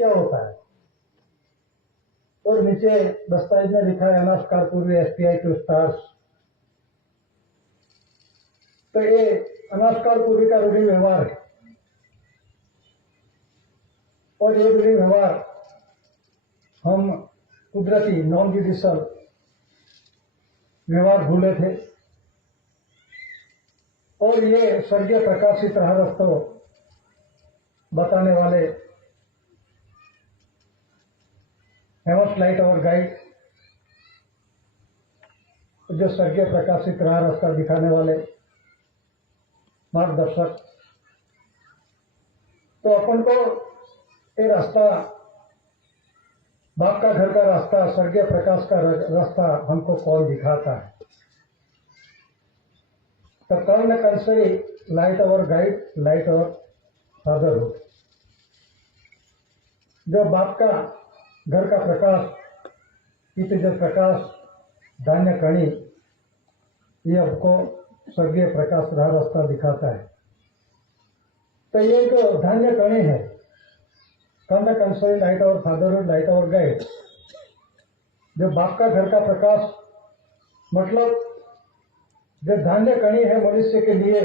क्या होता है। और नीचे दस्तावेज में लिखा है अनास्कार पूर्वी एसपीआई टू स्टार्स। तो ये अनास्कार पूर्वी का रूढ़ी व्यवहार है और ये रूढ़ी व्यवहार हम कुदरती नॉन जुडिशियल व्यवहार भूले थे और ये स्वर्गीय प्रकाशित रहा रस्तों बताने वाले हेमस लाइट और गाइड, जो स्वर्गीय प्रकाशित रहा रास्ता दिखाने वाले मार्गदर्शक, तो अपन को ये रास्ता बाप का घर का रास्ता, स्वर्गीय प्रकाश का रास्ता हमको कौन दिखाता है। तो कौन कंसरी लाइट और गाइड, लाइट और फादरहुड, जो बाप का घर का प्रकाश, पितृ प्रकाश, धान्य कणी, ये हमको स्वर्गीय प्रकाश रहा रास्ता दिखाता है। तो ये जो धान्य कणी है, कौन कंसरी लाइट और फादरहुड, लाइट और गाइड, जो बाप का घर का प्रकाश, मतलब जो धान्य कणी है मनुष्य के लिए,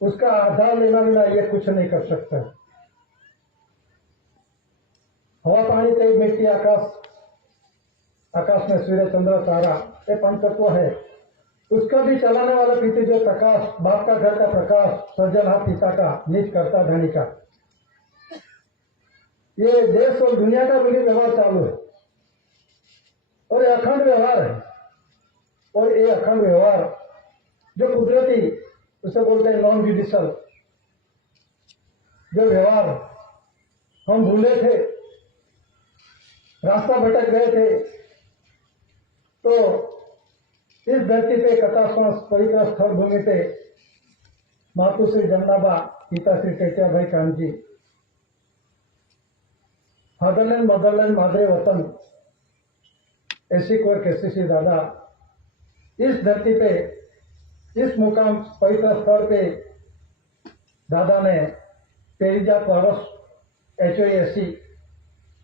उसका आधार लेना बिना ये कुछ नहीं कर सकता। हवा, पानी, तेज, मिट्टी, आकाश, आकाश में सूर्य, चंद्र, तारा, ये पंचतत्व है। उसका भी चलाने वाला पिता जो प्रकाश, बाप का घर का प्रकाश, सृजनहार पिता का, निज कर्ता धनी का, ये देश और दुनिया का भी व्यवहार चालू है और ये अखंड व्यवहार है। और ये अखंड व्यवहार जो कुदरती, उसे बोलते हैं नॉन जुडिशियल, जो व्यवहार हम भूले थे, रास्ता भटक गए थे, तो इस धरती पे कथाश्वास पवित्र स्थल भूमि पे मातु श्री जमनाबा, पिता श्री टेटिया भाई कानजी, फादरलैंड मदरलैंड मादरे वतन, ऐसी कोर केसीसी दादा, इस धरती पे, इस मुकाम पवित्र स्थल पे दादा ने पेरिजा पारस HOAC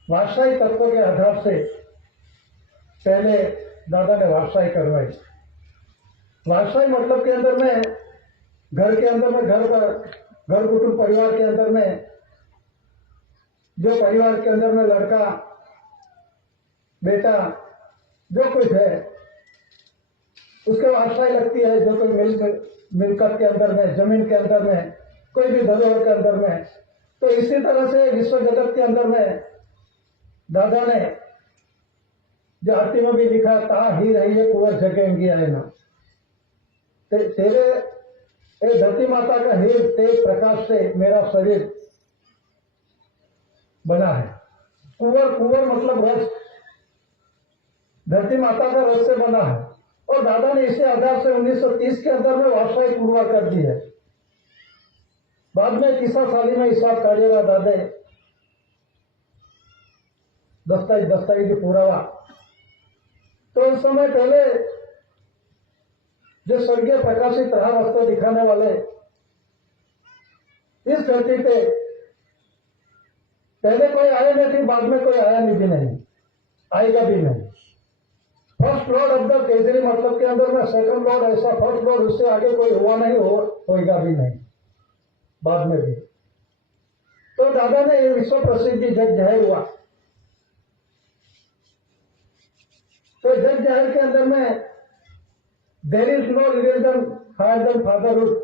वारसाई तत्व के आधार से पहले दादा ने वारसाई करवाई। वारसाई मतलब के अंदर में घर के अंदर में घर कुटुंब परिवार के अंदर में, जो परिवार के अंदर में लड़का बेटा जो कुछ है उसके वारसाई लगती है। जो कोई मिलकत के अंदर में, जमीन के अंदर में, कोई भी धरोहर के अंदर में, तो इसी तरह से विश्व जगत के अंदर में दादा ने जो आरती में भी लिखा, ता ही रहिए कुंवर जगेंगी आए ना, तेरे ए धरती माता का ही तेज प्रकाश से मेरा शरीर बना है। कुंवर मतलब रस, धरती माता का रस से बना है। और दादा ने इसी आधार से 1930 के अंदर में वारसाई पूर्वा कर दी है। बाद में किसा साली में हिसाब काटेगा दादे दस्तावेज पुरावा। तो उस समय पहले जो स्वर्गीय प्रकाशित रहा रास्ता दिखाने वाले इस धरती पे पहले कोई आया नहीं थी, बाद में कोई आया भी नहीं, आएगा भी नहीं। First lord of the khejri मतलब के अंदर में सेकंड लॉर्ड, ऐसा फर्स्ट लॉर्ड उससे आगे कोई हुआ नहीं, होएगा भी नहीं बाद में भी। तो दादा ने ये विश्व प्रसिद्धि जग जाहिर हुआ। तो जग जाहिर के अंदर में there is no religion higher than fatherhood,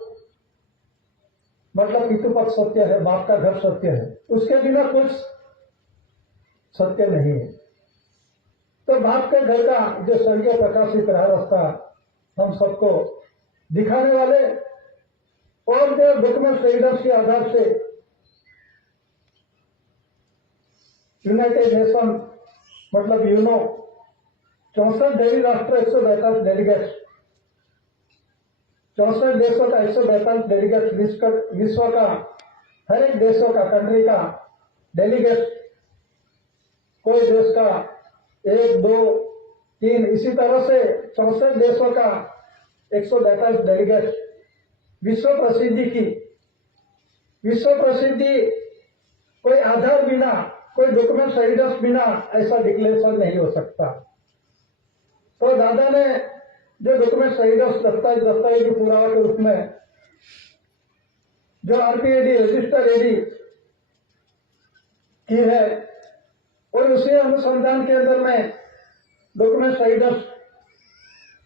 मतलब पितृपक्ष सत्य है, बाप का घर सत्य है, उसके बिना कुछ सत्य नहीं है। तो बाप के घर का जो स्वर्गीय प्रकाशित रहा रास्ता हम सबको दिखाने वाले और जो डॉक्यूमेंट्स एविडेंस के आधार से यूनाइटेड नेशन मतलब यूनो 64 डेली राष्ट्र 142 डेलीगेट्स, 64 देशों का 142 डेलीगेट्स, विश्व का हर एक देशों का कंट्री का डेलीगेट्स, कोई देश का 1, 2, 3 इसी तरह से 64 देशों का 142 डेलीगेट्स विश्व प्रसिद्धि की। विश्व प्रसिद्धि कोई आधार बिना, कोई डॉक्यूमेंट एविडेंस बिना ऐसा डिक्लेरेशन नहीं हो सकता। तो दादा ने जो डॉक्यूमेंट एविडेंस दस्तावेज पुरावा के रूप में जो आरपीएडी रजिस्टर एडी की है और उसी अनुसंधान के अंदर में document evidence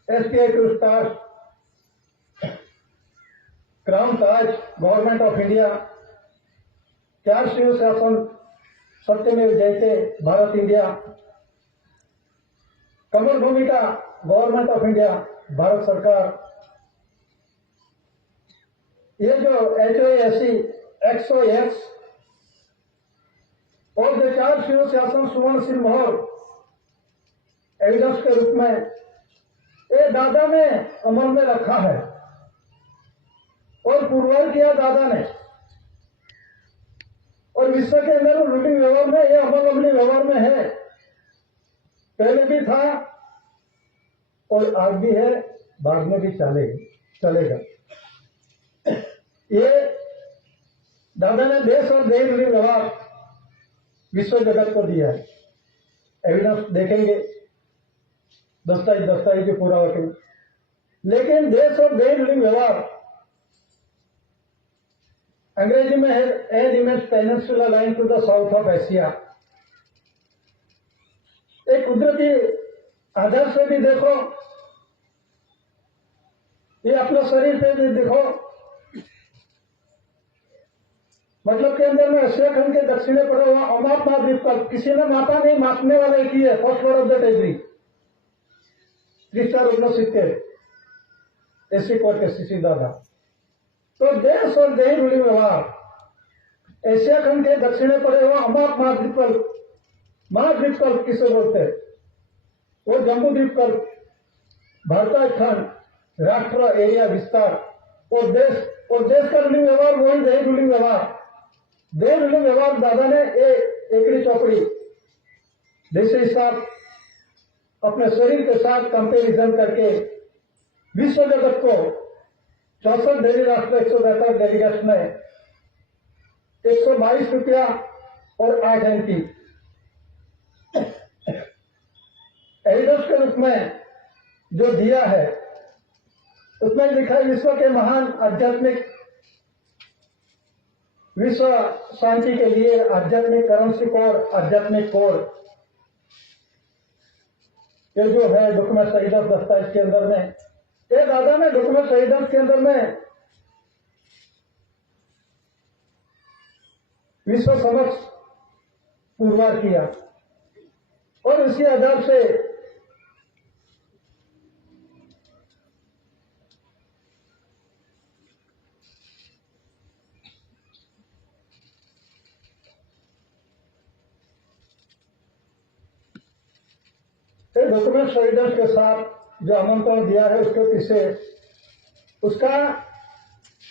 SPI two star, crown ताज, गवर्नमेंट ऑफ इंडिया, 4 शिव शासन, सत्यमेव जयते, भारत इंडिया, कमल भूमिका, गवर्नमेंट ऑफ इंडिया, भारत सरकार, ये जो HOASC, XOX और जो 4 शिव शासन सुवर्ण सिंह मोहर एविडेंस के रूप में ये दादा ने अमल में रखा है और पुरवार किया दादा ने। और विश्व के अंदर रूटिंग व्यवहार में ये अमली व्यवहार में है, पहले भी था और आज भी है, बाद में भी चलेगा। ये दादा ने देश और देश रूटिंग व्यवहार विश्व जगत को दिया है। एविडेंस देखेंगे, दस्तावेज पूरा होते, लेकिन देश और देश रूटिंग व्यवहार अंग्रेजी में है ad image peninsula line to the south of Asia. एक कुदरती आधार से भी देखो, ये अपने शरीर पे भी देखो, मतलब के अंदर में एशिया खंड के दक्षिणे पड़ा हुआ अमापनाथ द्वीप पर किसी ने मापा नहीं, मापने वाले की है first word of the treasury 370 एसी कोट के सीसी दादा। तो देश और देश रूढ़ी व्यवहार एशिया खंड के दक्षिणे पड़े हुआ अमाप महाद्वीप कल्प किसे बोलते हैं, वो जम्बू द्वीप कल्प, भारत खंड, राष्ट्र, एरिया, विस्तार और देश का रूढ़ी व्यवहार वही देश रूढ़ी व्यवहार। देश रूढ़ी व्यवहार दादा ने एकड़ी चौकड़ी जैसे हिसाब अपने शरीर के साथ कंपेरिजन करके विश्व जगत को 64 डेली राष्ट्र 172 डेलीगेट्स में 122 रुपया और 8 अंकी एविडेंस के रूप में जो दिया है, उसमें लिखा है विश्व के महान आध्यात्मिक, विश्व शांति के लिए आध्यात्मिक करेंसी कोड, आध्यात्मिक कोड, ये जो है डॉक्यूमेंट एविडेंस दस्तावेज के अंदर में, ये दादा ने डॉक्यूमेंट एविडेंस के अंदर में विश्व समक्ष पुरवार किया और उसी आधार से डॉक्यूमेंट एविडेंस के साथ जो आमंत्रण दिया है उसके पीछे उसका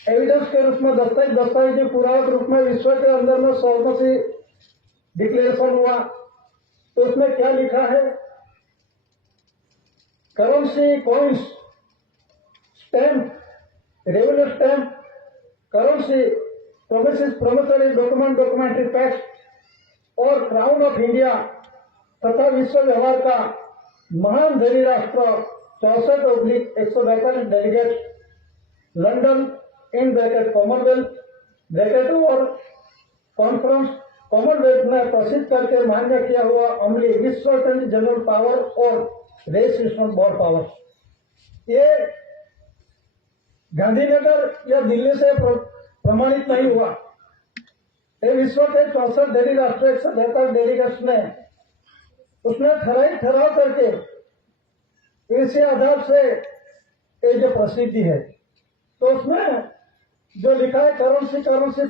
एविडेंस के रूप में दस्तावेज के पुरावा के रूप में विश्व के अंदर में सर्वोपरि डिक्लेरेशन हुआ। तो उसमें क्या लिखा है, currency, coins, stamp, revenue stamp, currency, promissory document, documentary PACS और क्राउन ऑफ इंडिया तथा विश्व व्यवहार का महान धनी राष्ट्र 64/142 delegate London in bracket Commonwealth bracket और कॉन्फ्रेंस कॉमनवेल्थ में प्रसिद्ध करके मान्य किया हुआ अमली विश्व अटॉर्नी जनरल पावर और रजिस्ट्रेशन बोर्ड पावर, ये गांधीनगर या दिल्ली से प्रमाणित नहीं हुआ। ये विश्व के 64 डेली राष्ट्र 172 डेलीगेट्स ने उसने ठहराव करके इसी आधार से ये जो प्रसिद्धि है, तो उसमें जो लिखा है currency promissory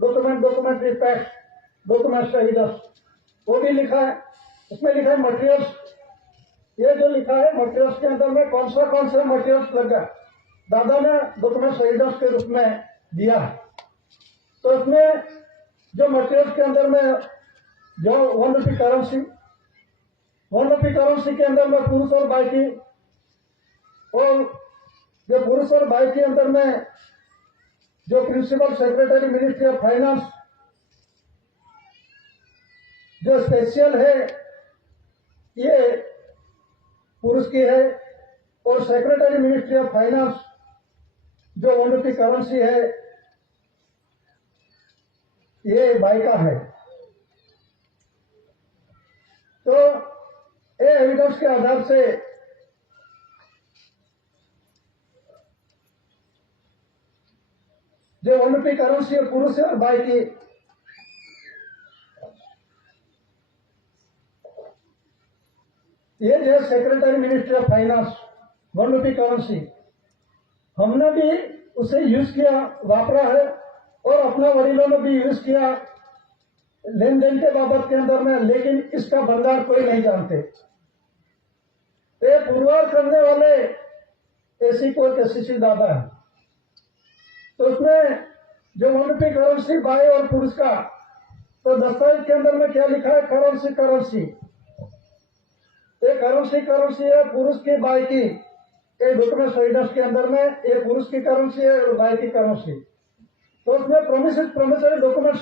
documentary pact document evidence, वो भी लिखा है। उसमें लिखा है मटेरियल्स, ये जो लिखा है मटेरियल्स के अंदर में कौन सा मटेरियल्स लगा दादा ने डॉक्यूमेंट एविडेंस के रूप में दिया है। तो उसमें जो मटेरियल्स के अंदर में जो 1 रुपी करेंसी के अंदर में पुरुष और बाइकी, और जो पुरुष और बाइक के अंदर में जो principal secretary ministry of finance जो स्पेशल है ये पुरुष की है, और सेक्रेटरी मिनिस्ट्री ऑफ फाइनेंस जो ओनपी करेंसी है ये बाई का है। तो ये एविडेंस के आधार से जो ओनपी करेंसी है पुरुष है और बाई की ये जो secretary ministry of finance one rupee currency हमने भी उसे यूज किया, वापरा है, और अपना वडीलों ने भी यूज किया लेन देन के बाबत के अंदर में, लेकिन इसका भंडार कोई नहीं जानते। ये पुरवार करने वाले एसी को केसीसी दादा है। तो उसमें जो वन रुपी करेंसी बाई और पुरुष का, तो दस्तावेज के अंदर में क्या लिखा है, करेंसी करेंसी, ये करेंसी है पुरुष की बाई की, ये डॉक्यूमेंट एविडेंस के अंदर में ये पुरुष की करेंसी है और बाई की करेंसी। तो उसमें प्रोमिसरी डॉक्यूमेंट्स,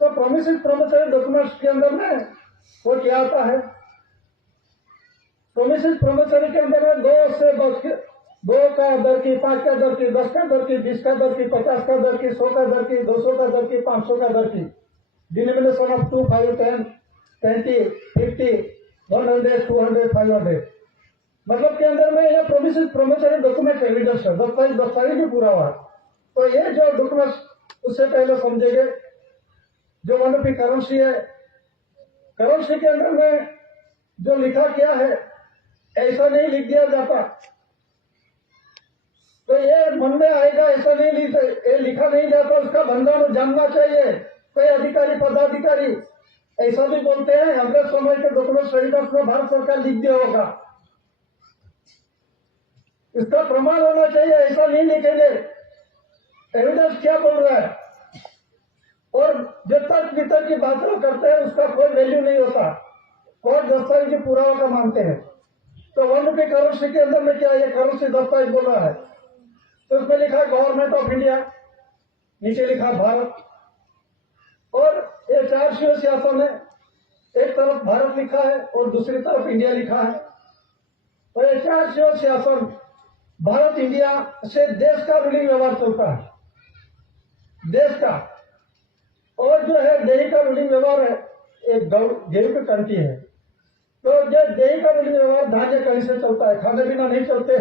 तो प्रोमिसरी डॉक्यूमेंट्स के अंदर में वो क्या आता है, प्रोमिसरी के अंदर में 2 से 2 का दर की, 5 का दर की, 10 का दर की, 20 का दर की, 50 का दर की, 100 का दर की, 200 का दर की, 500 का दर की, डिनोमिनेशन ऑफ 2, 5, 10, 20, 50, 100, 200, 500, मतलब के अंदर में यह प्रोमिसरी डॉक्यूमेंट एविडेंस है, दस्तावेज भी पूरा हुआ। तो ये जो डॉक्यूमेंट्स उससे पहले समझेंगे, जो वन रुपी करेंसी है, करेंसी के अंदर में जो लिखा क्या है ऐसा नहीं लिख दिया जाता। तो ये मन में आएगा, ऐसा नहीं लिखा नहीं जाता, उसका भंडार जानना चाहिए। कोई अधिकारी पदाधिकारी ऐसा भी बोलते हैं अंग्रेज समय के डॉक्यूमेंट एविडेंस में भारत सरकार लिख दिया होगा, इसका प्रमाण होना चाहिए, ऐसा नहीं लिखेंगे। एविडेंस क्या बोल रहा है, और जब तक भीतर की बातें करते हैं उसका कोई वैल्यू नहीं होता, और दस्तावेज पुरावा का मानते हैं। तो वन रुपी करेंसी के अंदर में क्या ये करेंसी दस्तावेज बोल रहा है, तो उसमें लिखा गवर्नमेंट ऑफ इंडिया, नीचे लिखा भारत, और ये 4 शिव शासन है, एक तरफ भारत लिखा है और दूसरी तरफ इंडिया लिखा है। तो ये 4 शिव शासन भारत इंडिया से देश का रूलिंग व्यवहार चलता है, देश का, और जो है देही का रूलिंग व्यवहार है एक गेहूं की कंट्री है। तो जो देही का रूलिंग व्यवहार धान्य कहीं से चलता है, खाने बिना नहीं चलते,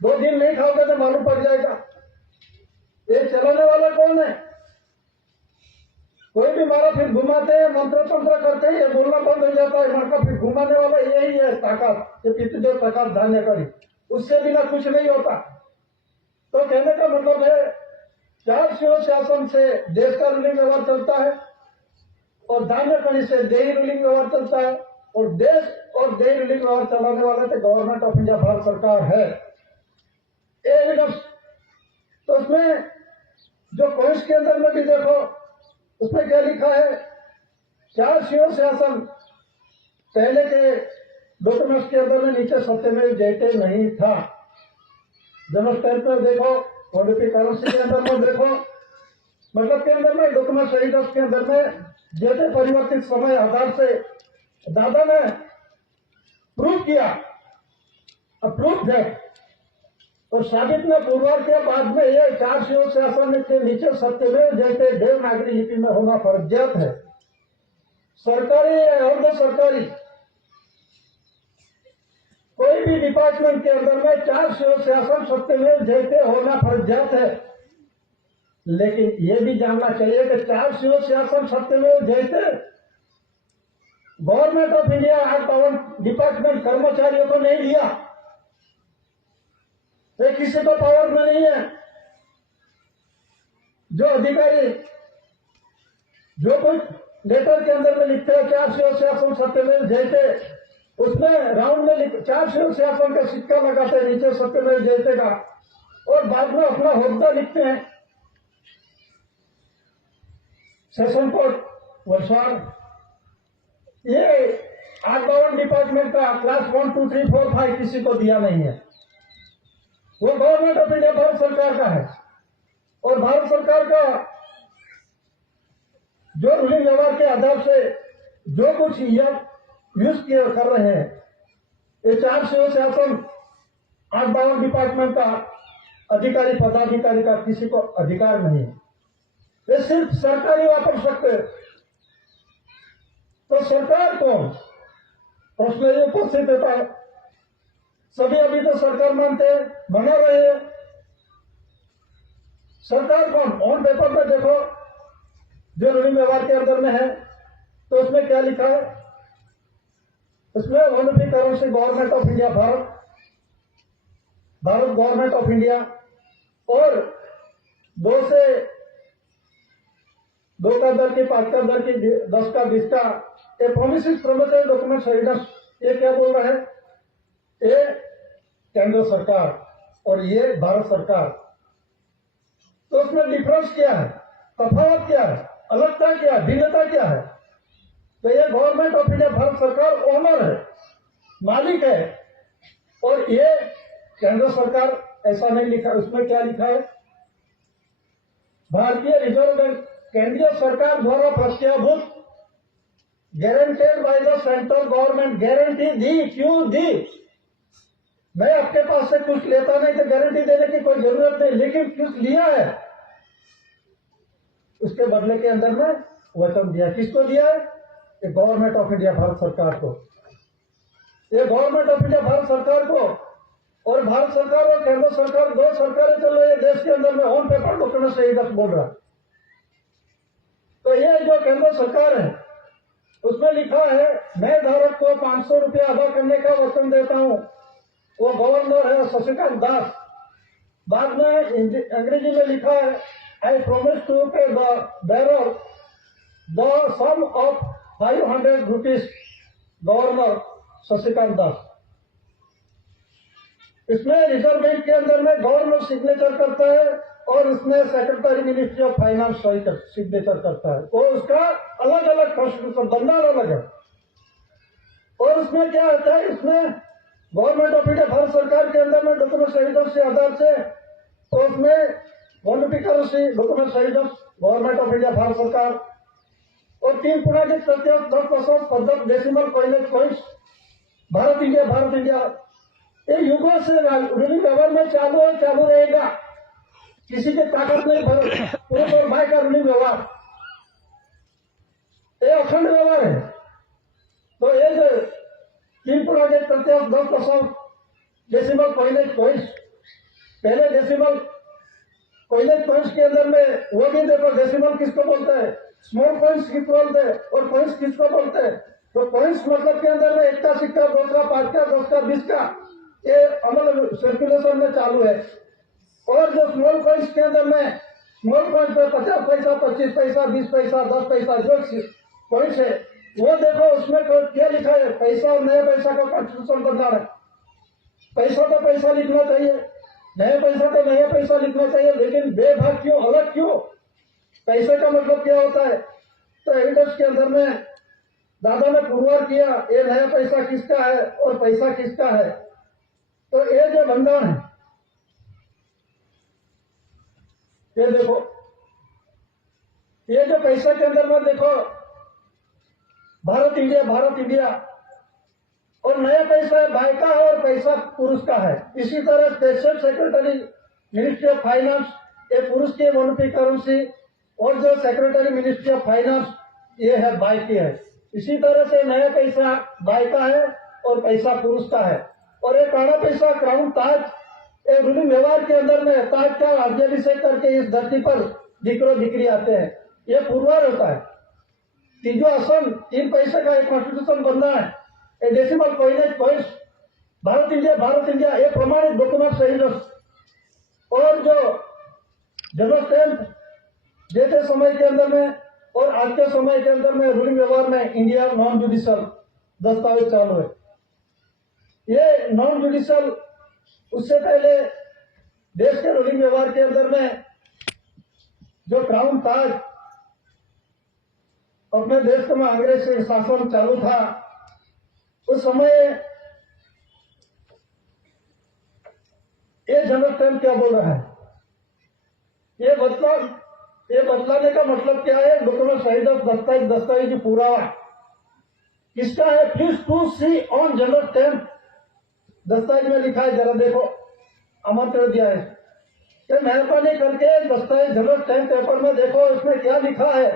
2 दिन नहीं खाओगे तो मालूम पड़ जाएगा। ये चलाने वाला कौन है, कोई भी मारा फिर घुमाते हैं, मंत्र तंत्र करते हैं, ये बोलना बंद हो जाता है, मार का फिर घुमाने वाला यही है ताकत, ये पितृदेव ताकत धान्य करी, उससे बिना कुछ नहीं होता। तो कहने का मतलब है 4 शिव शासन से देश का रूलिंग व्यवहार चलता है, और धान्य कणी से देही रूलिंग व्यवहार चलता है, और देश और देही रूलिंग व्यवहार चलाने वाले तो गवर्नमेंट ऑफ इंडिया भारत सरकार है। एविडेंस, तो उसमें जो पॉइंट्स के अंदर में भी देखो, उसमें क्या लिखा है, 4 शिव शासन पहले के डॉक्यूमेंट्स के अंदर में नीचे सत्यमेव जयते नहीं था। जन्म स्टैंप पर देखो, वन रुपी करेंसी के अंदर में देखो, मतलब के अंदर में डॉक्यूमेंट एविडेंस के अंदर में जैसे परिवर्तित समय आधार से दादा ने प्रूव किया, अप्रूव है, और साबित में पुरवार के बाद में ये 4 शिव शासन के नीचे सत्यमेव जयते देवनागरी लिपि में होना फर्जियत है। सरकारी या अर्ध सरकारी कोई भी डिपार्टमेंट के अंदर में 4 शिव शासन सत्यमेव जयते होना फर्जियत है। लेकिन ये भी जानना चाहिए कि 4 शिव शासन सत्यमेव जयते गवर्नमेंट ऑफ इंडिया आज पावर डिपार्टमेंट कर्मचारियों को नहीं दिया, ये किसी को पावर में नहीं है। जो अधिकारी जो कुछ लेटर के अंदर में लिखते हैं 4 शिव शासन सत्यमेव जयते, उसमें राउंड में 4 शिव शासन का सिक्का लगाते हैं नीचे सत्यमेव जयते का, और बाद में अपना होद्दा लिखते हैं सेशन कोर्ट वलसाड। ये आर्ट डिपार्टमेंट का क्लास 1, 2, 3, 4, 5 किसी को दिया नहीं है, वो गवर्नमेंट ऑफ इंडिया भारत सरकार का है। और भारत सरकार का जो रूलिंग व्यवहार के आधार से जो कुछ ये यूज किए कर रहे हैं, ये 4 शासन 8 डिपार्टमेंट का अधिकारी पदाधिकारी का किसी को अधिकार नहीं है। ये सिर्फ सरकार ही वापर सकते हैं। तो सरकार कौन? प्रश्न ये उपस्थित होता है। सभी अभी तो सरकार मानते हैं, मना रहे हैं। सरकार कौन? ऑन पेपर में देखो, जो ऋण व्यवहार के अंदर में है, तो उसमें क्या लिखा है? उसमें one of the currency government of India, Bharat government of India, और 2 से 2 का दर की, 5 का दर की, 10 का, 20 का, ये प्रोमिसेस प्रॉमिसरी डॉक्यूमेंट एविडेंस, ये क्या बोल रहा है? ये केंद्र सरकार और ये भारत सरकार। तो उसमें डिफरेंस क्या है? तफावत क्या है? अलगता क्या है? भिन्नता क्या है? तो ये गवर्नमेंट ऑफ इंडिया, भारत सरकार ओनर है, मालिक है, और ये केंद्र सरकार ऐसा नहीं लिखा। उसमें क्या लिखा है? भारतीय रिजर्व बैंक केंद्रीय सरकार द्वारा प्रत्याभूत guaranteed by the central government. Guarantee दी, क्यों दी? मैं आपके पास से कुछ लेता नहीं तो गारंटी देने की कोई जरूरत नहीं, लेकिन कुछ लिया है, उसके बदले के अंदर में वचन दिया। किसको दिया है? ये गवर्नमेंट ऑफ इंडिया, भारत सरकार को। ये गवर्नमेंट ऑफ इंडिया, भारत सरकार को, और भारत सरकार और केंद्र सरकार, 2 सरकारें चल रही है देश के अंदर में, ऑन पेपर डॉक्यूमेंट से ही बोल रहा है। तो ये जो केंद्र सरकार है, उसमें लिखा है, मैं धारक को 500 रुपया अदा करने का वचन देता हूं। वो गवर्नर है शशिकांत दास। बाद में अंग्रेजी में लिखा है, I promise to pay the bearer the sum of 500 rupees, governor Shashikant Das. इसमें रिजर्व बैंक के अंदर में गवर्नर सिग्नेचर करता है और इसमें secretary ministry of finance signature करता है। तो उसका अलग अलग कॉन्स्टिट्यूशन बनना अलग है। और उसमें क्या होता है? इसमें गवर्नमेंट ऑफ इंडिया, भारत सरकार के अंदर में डॉक्यूमेंट एविडेंस के आधार से, तो उसमें one of the currency document evidence government of India, Bharat सरकार, और 3 पूर्णांक प्रत्यय 10% पद्धत decimal coins, Bharat India, Bharat India. ये युगों से ऋण व्यवहार में चालू रहेगा। किसी की ताकत नहीं, पुरुष और भाई का ऋण व्यवहार, ये अखंड व्यवहार है। तो ये जो 3 पूर्णांक प्रत्यय 10% डेसिमल कॉइन्स, पहले डेसिमल कॉइन्स के अंदर में वो भी देखो, डेसिमल किसको बोलते हैं, स्मॉल कॉइन्स किसको बोलते हैं, और कॉइन्स किसको बोलते हैं? तो कॉइन्स मतलब के अंदर में 1 का सिक्का, 2 का, 5 का, 10 का, 20 का, ये अमल सर्कुलेशन में चालू है। और जो स्मॉल कॉइन्स के अंदर में, स्मॉल कॉइन्स में 50 पैसा, 25 पैसा, 20 पैसा, 10 पैसा जो कॉइन्स है, वो देखो उसमें क्या लिखा है? पैसा और नया पैसा का कॉन्स्टिट्यूशन बनना है। पैसा तो पैसा लिखना चाहिए, नया पैसा तो नया पैसा लिखना चाहिए, लेकिन बेभाग क्यों, अलग क्यों? पैसे का मतलब क्या होता है? तो एविडेंस के अंदर में दादा ने पुरवार किया, ये नया पैसा किसका है और पैसा किसका है। तो ये जो बंधन है, ये देखो, ये जो पैसा के अंदर में देखो, भारत इंडिया, भारत इंडिया, और नया पैसा है भाई का है और पैसा पुरुष का है। इसी तरह special secretary ministry of finance, ये पुरुष की वन ऑफ द करेंसी, और जो सेक्रेटरी मिनिस्ट्री ऑफ फाइनेंस, ये है भाई की है। इसी तरह से नया पैसा भाई का है और पैसा पुरुष का है। और ये काला पैसा, क्राउन ताज, ये ऋण व्यवहार के अंदर में ताज का राज्याभिषेक करके इस धरती पर दिकरो दिकरी आते हैं, ये पुरवार होता है। तीजो आसन, 3 पैसे का एक कॉन्स्टिट्यूशन बनना है। ये decimal coins, Bharat India, Bharat India, ये प्रमाणित डॉक्यूमेंट एविडेंस। और जो जनरल स्टैंप देते समय के अंदर में और आज के समय के अंदर में ऋण व्यवहार में इंडिया नॉन जुडिशियल दस्तावेज चालू है। ये नॉन जुडिशियल, उससे पहले देश के ऋण व्यवहार के अंदर में जो क्राउन ताज, अपने देश में अंग्रेज से शासन चालू था, उस समय ये जनरल स्टैंप क्या बोल रहा है? ये बदलाने का मतलब क्या है? डॉक्यूमेंट एविडेंस, दस्तावेज पुरावा, किसका है? Please to see on general stamp, दस्तावेज में लिखा है, जरा देखो, आमंत्रण दिया है कि मेहरबानी करके दस्तावेज जनरल स्टैंप पेपर में देखो इसमें क्या लिखा है।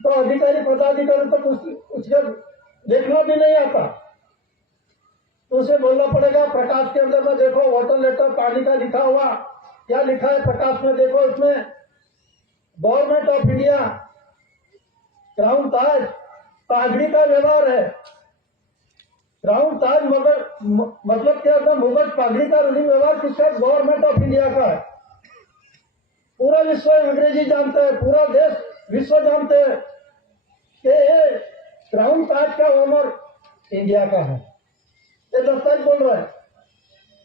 तो अधिकारी पदाधिकारी तो उसका देखना भी नहीं आता, तो उसे बोलना पड़ेगा प्रकाश के अंदर में देखो, वाटर लेटर पानी का लिखा हुआ क्या लिखा है प्रकाश में देखो, इसमें गवर्नमेंट ऑफ इंडिया क्राउन ताज पागड़ी का व्यवहार है। क्राउन ताज मगर मतलब क्या होता है? मुगल पागड़ी का रूलिंग व्यवहार किसका? गवर्नमेंट ऑफ इंडिया का है। पूरा विश्व अंग्रेजी जानते हैं, पूरा देश विश्व जानते हैं कि ये क्राउन ताज का ओनर इंडिया का है। ये दस्तावेज बोल रहा है,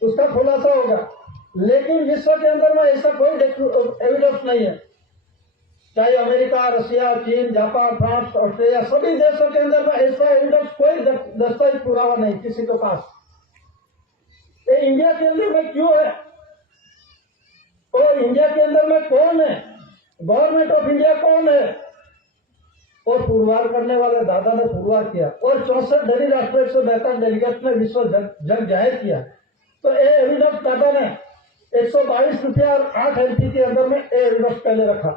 उसका खुलासा होगा। लेकिन विश्व के अंदर में ऐसा कोई एविडेंस नहीं है, चाहे अमेरिका, रशिया, चीन, जापान, फ्रांस, ऑस्ट्रेलिया, सभी देशों के अंदर में ऐसा एविडेंस कोई दस्तावेज पुरावा नहीं किसी के पास। ये इंडिया के अंदर में क्यों है? और इंडिया के अंदर में कौन है? गवर्नमेंट ऑफ इंडिया कौन है? और पुरवार करने वाले दादा ने पुरवार किया और 64 धनी राष्ट्रों से बेहतर डेलीगेट ने विश्व जंग जाहिर किया। तो ये एविडेंस दादा ने 122 रुपया और 8 MP के अंदर में ये एविडेंस पहले रखा।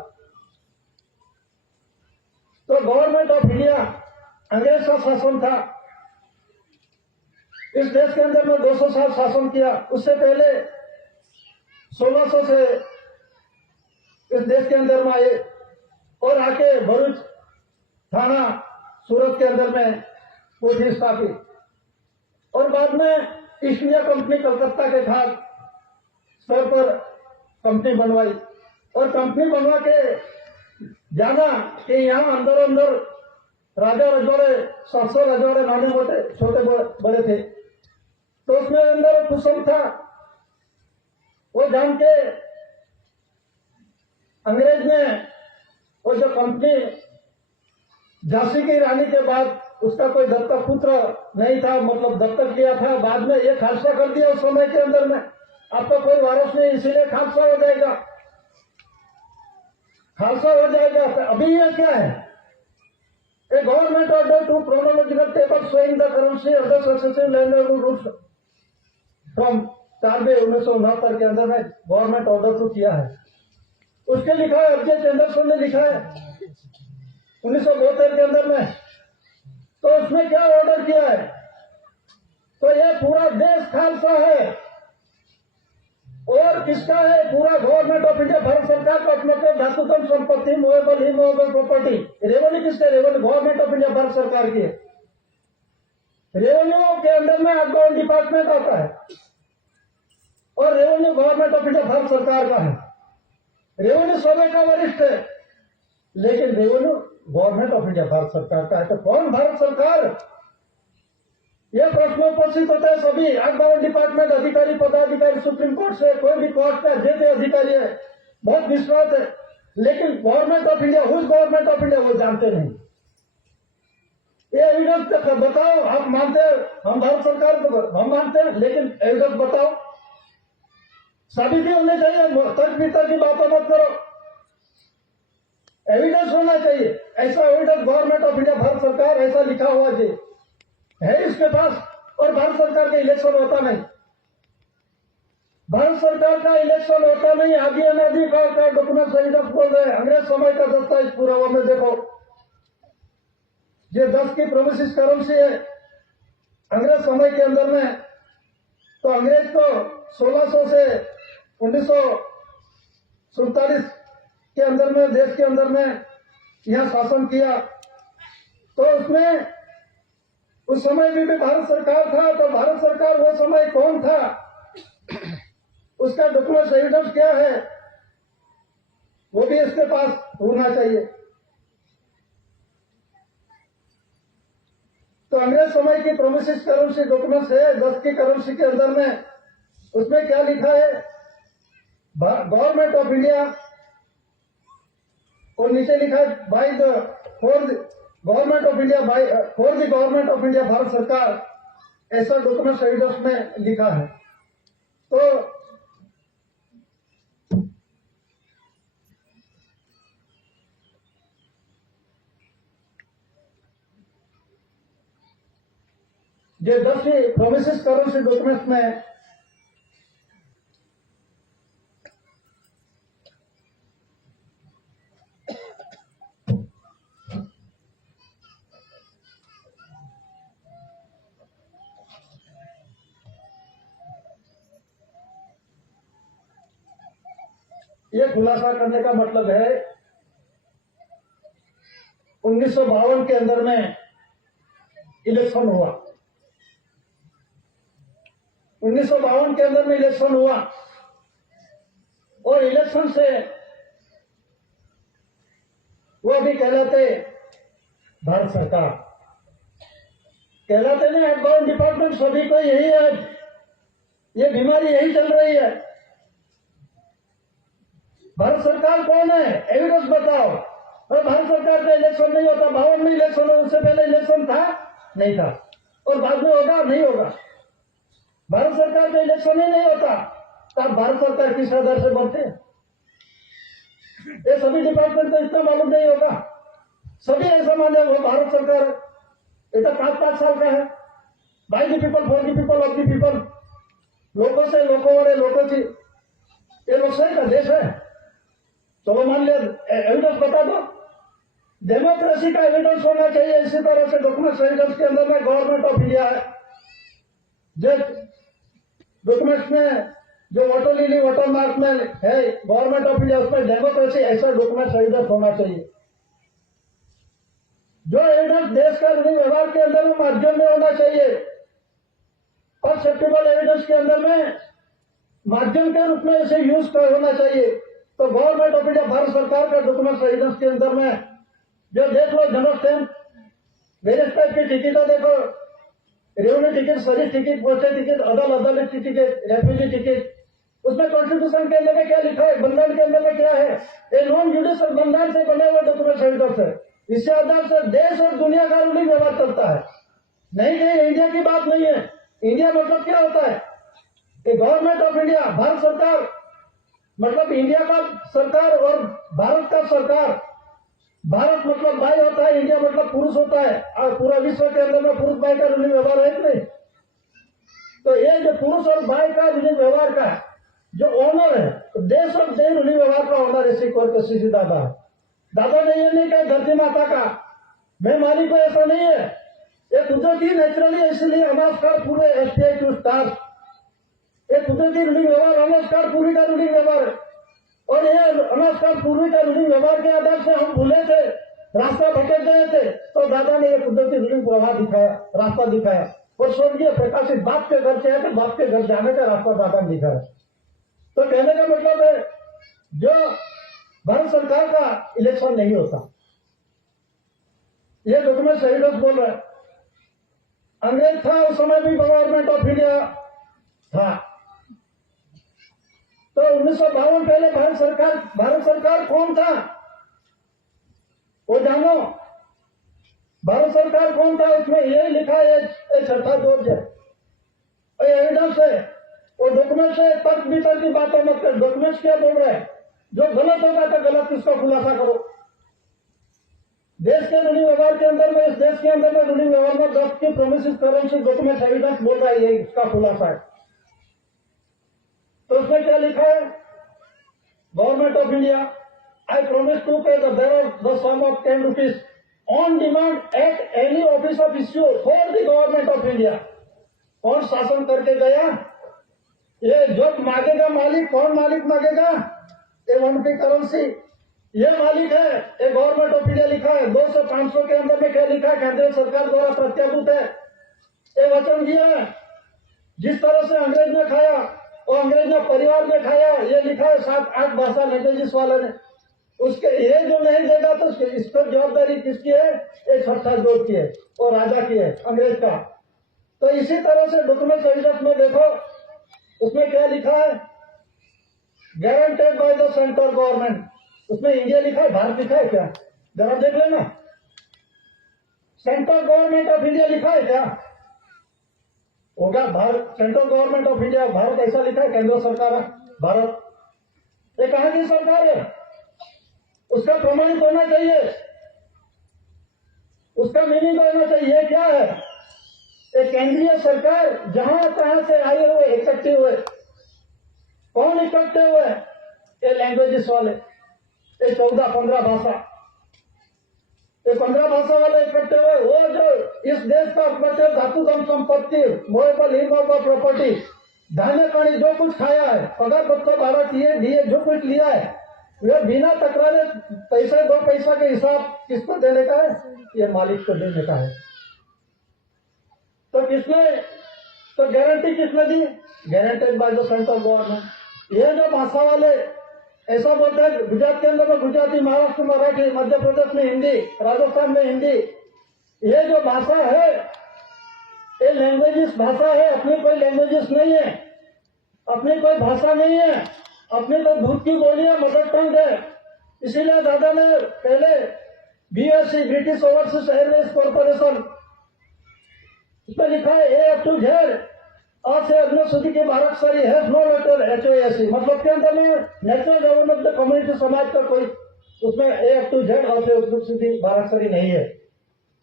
तो गवर्नमेंट ऑफ इंडिया अंग्रेज का शासन था, इस देश के अंदर में 200 साल शासन किया। उससे पहले 1600 से इस देश के अंदर में आए और आके भरूच, थाना, सूरत के अंदर में कोठी स्थापित, और बाद में ईस्ट इंडिया कंपनी कलकत्ता के खास स्तर पर कंपनी बनवाई और कंपनी बनवा के जाना कि यहाँ अंदर अंदर राजा रजवाड़े 700 रजवाड़े नाने मोटे छोटे बड़े थे, तो उसमें अंदर कुसुम था। वो जान के अंग्रेज ने वो जो कंपनी झांसी की रानी के बाद उसका कोई दत्तक पुत्र नहीं था, मतलब दत्तक लिया था, बाद में ये खालसा कर दिया। उस समय के अंदर में आपका कोई वारस नहीं, इसीलिए खालसा हो जाएगा, खालसा हो जाएगा। तो अभी ये क्या है? A government order to chronological table showing the currency of the successive land rules from 4/1969 के अंदर में गवर्नमेंट ऑर्डर टू किया है। उसके लिखा है अजय चंद्रशेखर ने लिखा है 1972 के अंदर में। तो उसमें क्या ऑर्डर किया है? तो ये पूरा देश खालसा है और किसका है? पूरा गवर्नमेंट ऑफ इंडिया, भारत सरकार को अपने को धातुतम संपत्ति, मूवेबल इमूवेबल प्रॉपर्टी, रेवेन्यू किसके? Revenue government of India, Bharat सरकार की। रेवेन्यू के अंदर में आउटगोइंग डिपार्टमेंट आता है और revenue government of India, Bharat सरकार का है। रेवेन्यू सूबे का वरिष्ठ है, लेकिन revenue government of India, Bharat सरकार का है। तो कौन भारत सरकार? यह प्रश्न उपस्थित होता है सभी आउटगोइंग डिपार्टमेंट अधिकारी, पदाधिकारी, सुप्रीम कोर्ट से, कोई भी कोर्ट का जेते अधिकारी है, बहुत विश्वास है, लेकिन government of India, who's government of India, वो जानते नहीं। ये एविडेंस बताओ, आप मानते हैं हम भारत सरकार को, हम मानते हैं, लेकिन एविडेंस बताओ। साबिती होने चाहिए, तर्क वितर्क की बातों मत करो, एविडेंस होना चाहिए। ऐसा evidence government of India, Bharat सरकार, ऐसा लिखा हुआ है इसके पास। और भारत सरकार का इलेक्शन होता नहीं, भारत सरकार का इलेक्शन होता नहीं। आदि अनादि का डॉक्यूमेंट एविडेंस बोल रहे हैं, अंग्रेज समय का दस्तावेज पूरा हुआ में देखो, ये 10 की प्रोमिस करेंसी है अंग्रेज समय के अंदर में। तो अंग्रेज को 1600 से 1947 के अंदर में देश के अंदर में यह शासन किया। तो उसमें उस समय भी भारत सरकार था। तो भारत सरकार वो समय कौन था, उसका डॉक्यूमेंट एविडेंस क्या है, वो भी इसके पास होना चाहिए। तो अंग्रेज समय की प्रोमिस करेंसी डॉक्यूमेंट्स है 10 की करेंसी के अंदर में। उसमें क्या लिखा है? गवर्नमेंट ऑफ इंडिया, और नीचे लिखा है by the for government of India, by for the government of India, Bharat सरकार, ऐसा डॉक्यूमेंट एविडेंस में लिखा है। तो જે 10મી પ્રોમિસિસ કરેન્સી ડોક્યુમેન્ટ્સ में ये खुलासा करने का मतलब है 1952 के अंदर में इलेक्शन हुआ। 1952 के अंदर में इलेक्शन हुआ और इलेक्शन से वो अभी कहलाते भारत सरकार कहलाते ना। गवर्नमेंट डिपार्टमेंट सभी को यही है, ये बीमारी यही चल रही है। भारत सरकार कौन है, एविडेंस बताओ। और भारत सरकार का इलेक्शन नहीं होता, 52 में इलेक्शन हो, उससे पहले इलेक्शन था नहीं था, और बाद में होगा नहीं होगा। भारत सरकार का इलेक्शन ही नहीं होता तब भारत सरकार किस आधार से बनते हैं, ये सभी डिपार्टमेंट को इतना मालूम नहीं होगा। सभी ऐसा माने वो भारत सरकार ये तो 5-5 साल का है। By the people for the people of the people, लोगों से लोगों वाले लोगों की, ये लोकशाही का देश है। चलो मान लिया, एविडेंस बता दो। डेमोक्रेसी का एविडेंस होना चाहिए। इसी तरह से डॉक्यूमेंट एविडेंस के अंदर में गवर्नमेंट ऑफ इंडिया है, जो डॉक्यूमेंट्स में जो वोटर लिली वोटर मार्क में है गवर्नमेंट ऑफ इंडिया, उसमें डेमोक्रेसी ऐसा डॉक्यूमेंट एविडेंस होना चाहिए। जो एविडेंस देश का व्यवहार के अंदर में माध्यम में होना चाहिए, एक्सेप्टेबल एविडेंस के अंदर में माध्यम के रूप में इसे यूज होना चाहिए। तो गवर्नमेंट ऑफ इंडिया भारत सरकार का डॉक्यूमेंट एविडेंस के अंदर में जो देख लो, जनरल स्टैंप, वेरियस टाइप की टिकटें देखो, revenue ticket, service ticket, postal ticket, अदालत की टिकट, रेफ्यूजी टिकट, उसमें कॉन्स्टिट्यूशन के अंदर में क्या लिखा है, बंधन के अंदर में क्या है, ये नॉन जुडिशियल बंधन से बने हुए डॉक्यूमेंट एविडेंस है। इससे आधार से देश और दुनिया का रूलिंग व्यवहार चलता है। नहीं नहीं, इंडिया की बात नहीं है। इंडिया मतलब क्या होता है, गवर्नमेंट ऑफ इंडिया, भारत सरकार मतलब इंडिया का सरकार और भारत का सरकार। भारत मतलब भाई होता है, इंडिया मतलब पुरुष होता है, और पूरा विश्व के अंदर में पुरुष भाई का रूलिंग व्यवहार है कि नहीं। तो ये जो पुरुष और भाई का रूलिंग व्यवहार का जो ओनर है, तो देश और देश रूलिंग व्यवहार का ओनर ऐसी कोर सीधी दादा है। दादा ने ये नहीं कहा धरती माता का मैं मालिक हूं, ऐसा नहीं है। ये कुदरती नेचुरली, इसलिए नमस्कार पूरे एसटीआई टू स्टार, ये कुदरती रूलिंग व्यवहार नमस्कार पूरी का रूलिंग व्यवहार है। और ये नमस्कार पूर्वी का रूलिंग व्यवहार के आधार से हम भूले थे, रास्ता भटक गए थे, तो दादा ने ये कुदरती रूलिंग प्रवाह दिखाया, रास्ता दिखाया। और स्वर्गीय प्रकाशित बाप के घर से है तो बाप के घर जाने का रास्ता दादा ने दिखाया। तो कहने का मतलब है जो भारत सरकार का इलेक्शन नहीं होता, ये डॉक्यूमेंट एविडेंस बोल रहा है। अंग्रेज था उस समय भी गवर्नमेंट ऑफ इंडिया था। तो 1952 पहले भारत सरकार कौन था वो जानो। भारत सरकार कौन था, उसमें यही लिखा है, छठा दोष है, एविडेंस है, वो डॉक्यूमेंट से तर्क वितर्क की बातों मत कर। डॉक्यूमेंट्स क्या बोल रहे हैं, जो गलत होगा तो गलत, इसका खुलासा करो। देश के रूलिंग व्यवहार के अंदर में, इस देश के अंदर में रूलिंग व्यवहार में 10 की प्रोमिस करेंसी डॉक्यूमेंट एविडेंस बोल रहा है, ये इसका खुलासा है। तो उसमें क्या लिखा है, government of India I promise to pay the sum of 10 rupees on demand at any office of issue for the government of India. कौन शासन करके गया, ये जो मांगेगा मालिक, कौन मालिक मांगेगा, ये 1 रुपी करेंसी, ये मालिक है, ये गवर्नमेंट ऑफ इंडिया लिखा है। 200-500 के अंदर में क्या लिखा है, केंद्र सरकार द्वारा प्रत्याभूत है, ये वचन दिया है। जिस तरह से अंग्रेज ने खाया और अंग्रेज ने परिवार में खाया, ये लिखा है 7-8 भाषा लैंग्वेजेस वाले ने। उसके ये जो नहीं देगा तो इस पर जवाबदारी किसकी है, ये छठा जोर की है और राजा की है, अंग्रेज का। तो इसी तरह से डॉक्यूमेंट एविडेंस में देखो, उसमें क्या लिखा है, guaranteed by the central government. उसमें इंडिया लिखा है, भारत लिखा है क्या, जरा देख लेना। सेंट्रल गवर्नमेंट ऑफ इंडिया लिखा है क्या, होगा Bharat, central government of India, Bharat ऐसा लिखा है, केंद्र सरकार है भारत। ये कहां की सरकार है, उसका प्रमाणित होना चाहिए, उसका मीनिंग होना चाहिए। क्या है, ये केंद्रीय सरकार जहां तहां से आए हुए इकट्ठे हुए, कौन इकट्ठे हुए? ये लैंग्वेजेस वाले, ये 14-15 भाषा, ये 15 भाषा वाले इकट्ठे हुए। वो जो इस देश का बचे धातु धन संपत्ति, मोएबल इमोबल प्रॉपर्टी, धान्य पानी जो कुछ खाया है, पगार पत्ता 12 दिए जो कुछ लिया है, वे बिना टकराने पैसे 2 पैसा के हिसाब किसको देने का है? ये मालिक को देने का है। तो किसने, तो गारंटी किसने दी? Guaranteed by the central government. ये जो भाषा वाले ऐसा बोलते हैं, गुजरात के अंदर में गुजराती, महाराष्ट्र में मराठी, मध्य प्रदेश में हिंदी, राजस्थान में हिंदी, ये जो भाषा है ये लैंग्वेजेस भाषा है, अपनी कोई लैंग्वेजेस नहीं है, अपनी कोई भाषा नहीं है, अपनी तो दूध की बोली है, मदर टंग है। इसीलिए दादा ने पहले BOC, British overseas Airways corporation, इसमें लिखा है ए टू जेड आज से अगले सुधी की भारत सारी हैज नो लेटर HOAC, मतलब के अंदर में नेशनल गवर्नमेंट ऑफ कम्युनिटी समाज का कोई उसमें ए टू जेड आज से अगले सुधी भारत सारी नहीं है।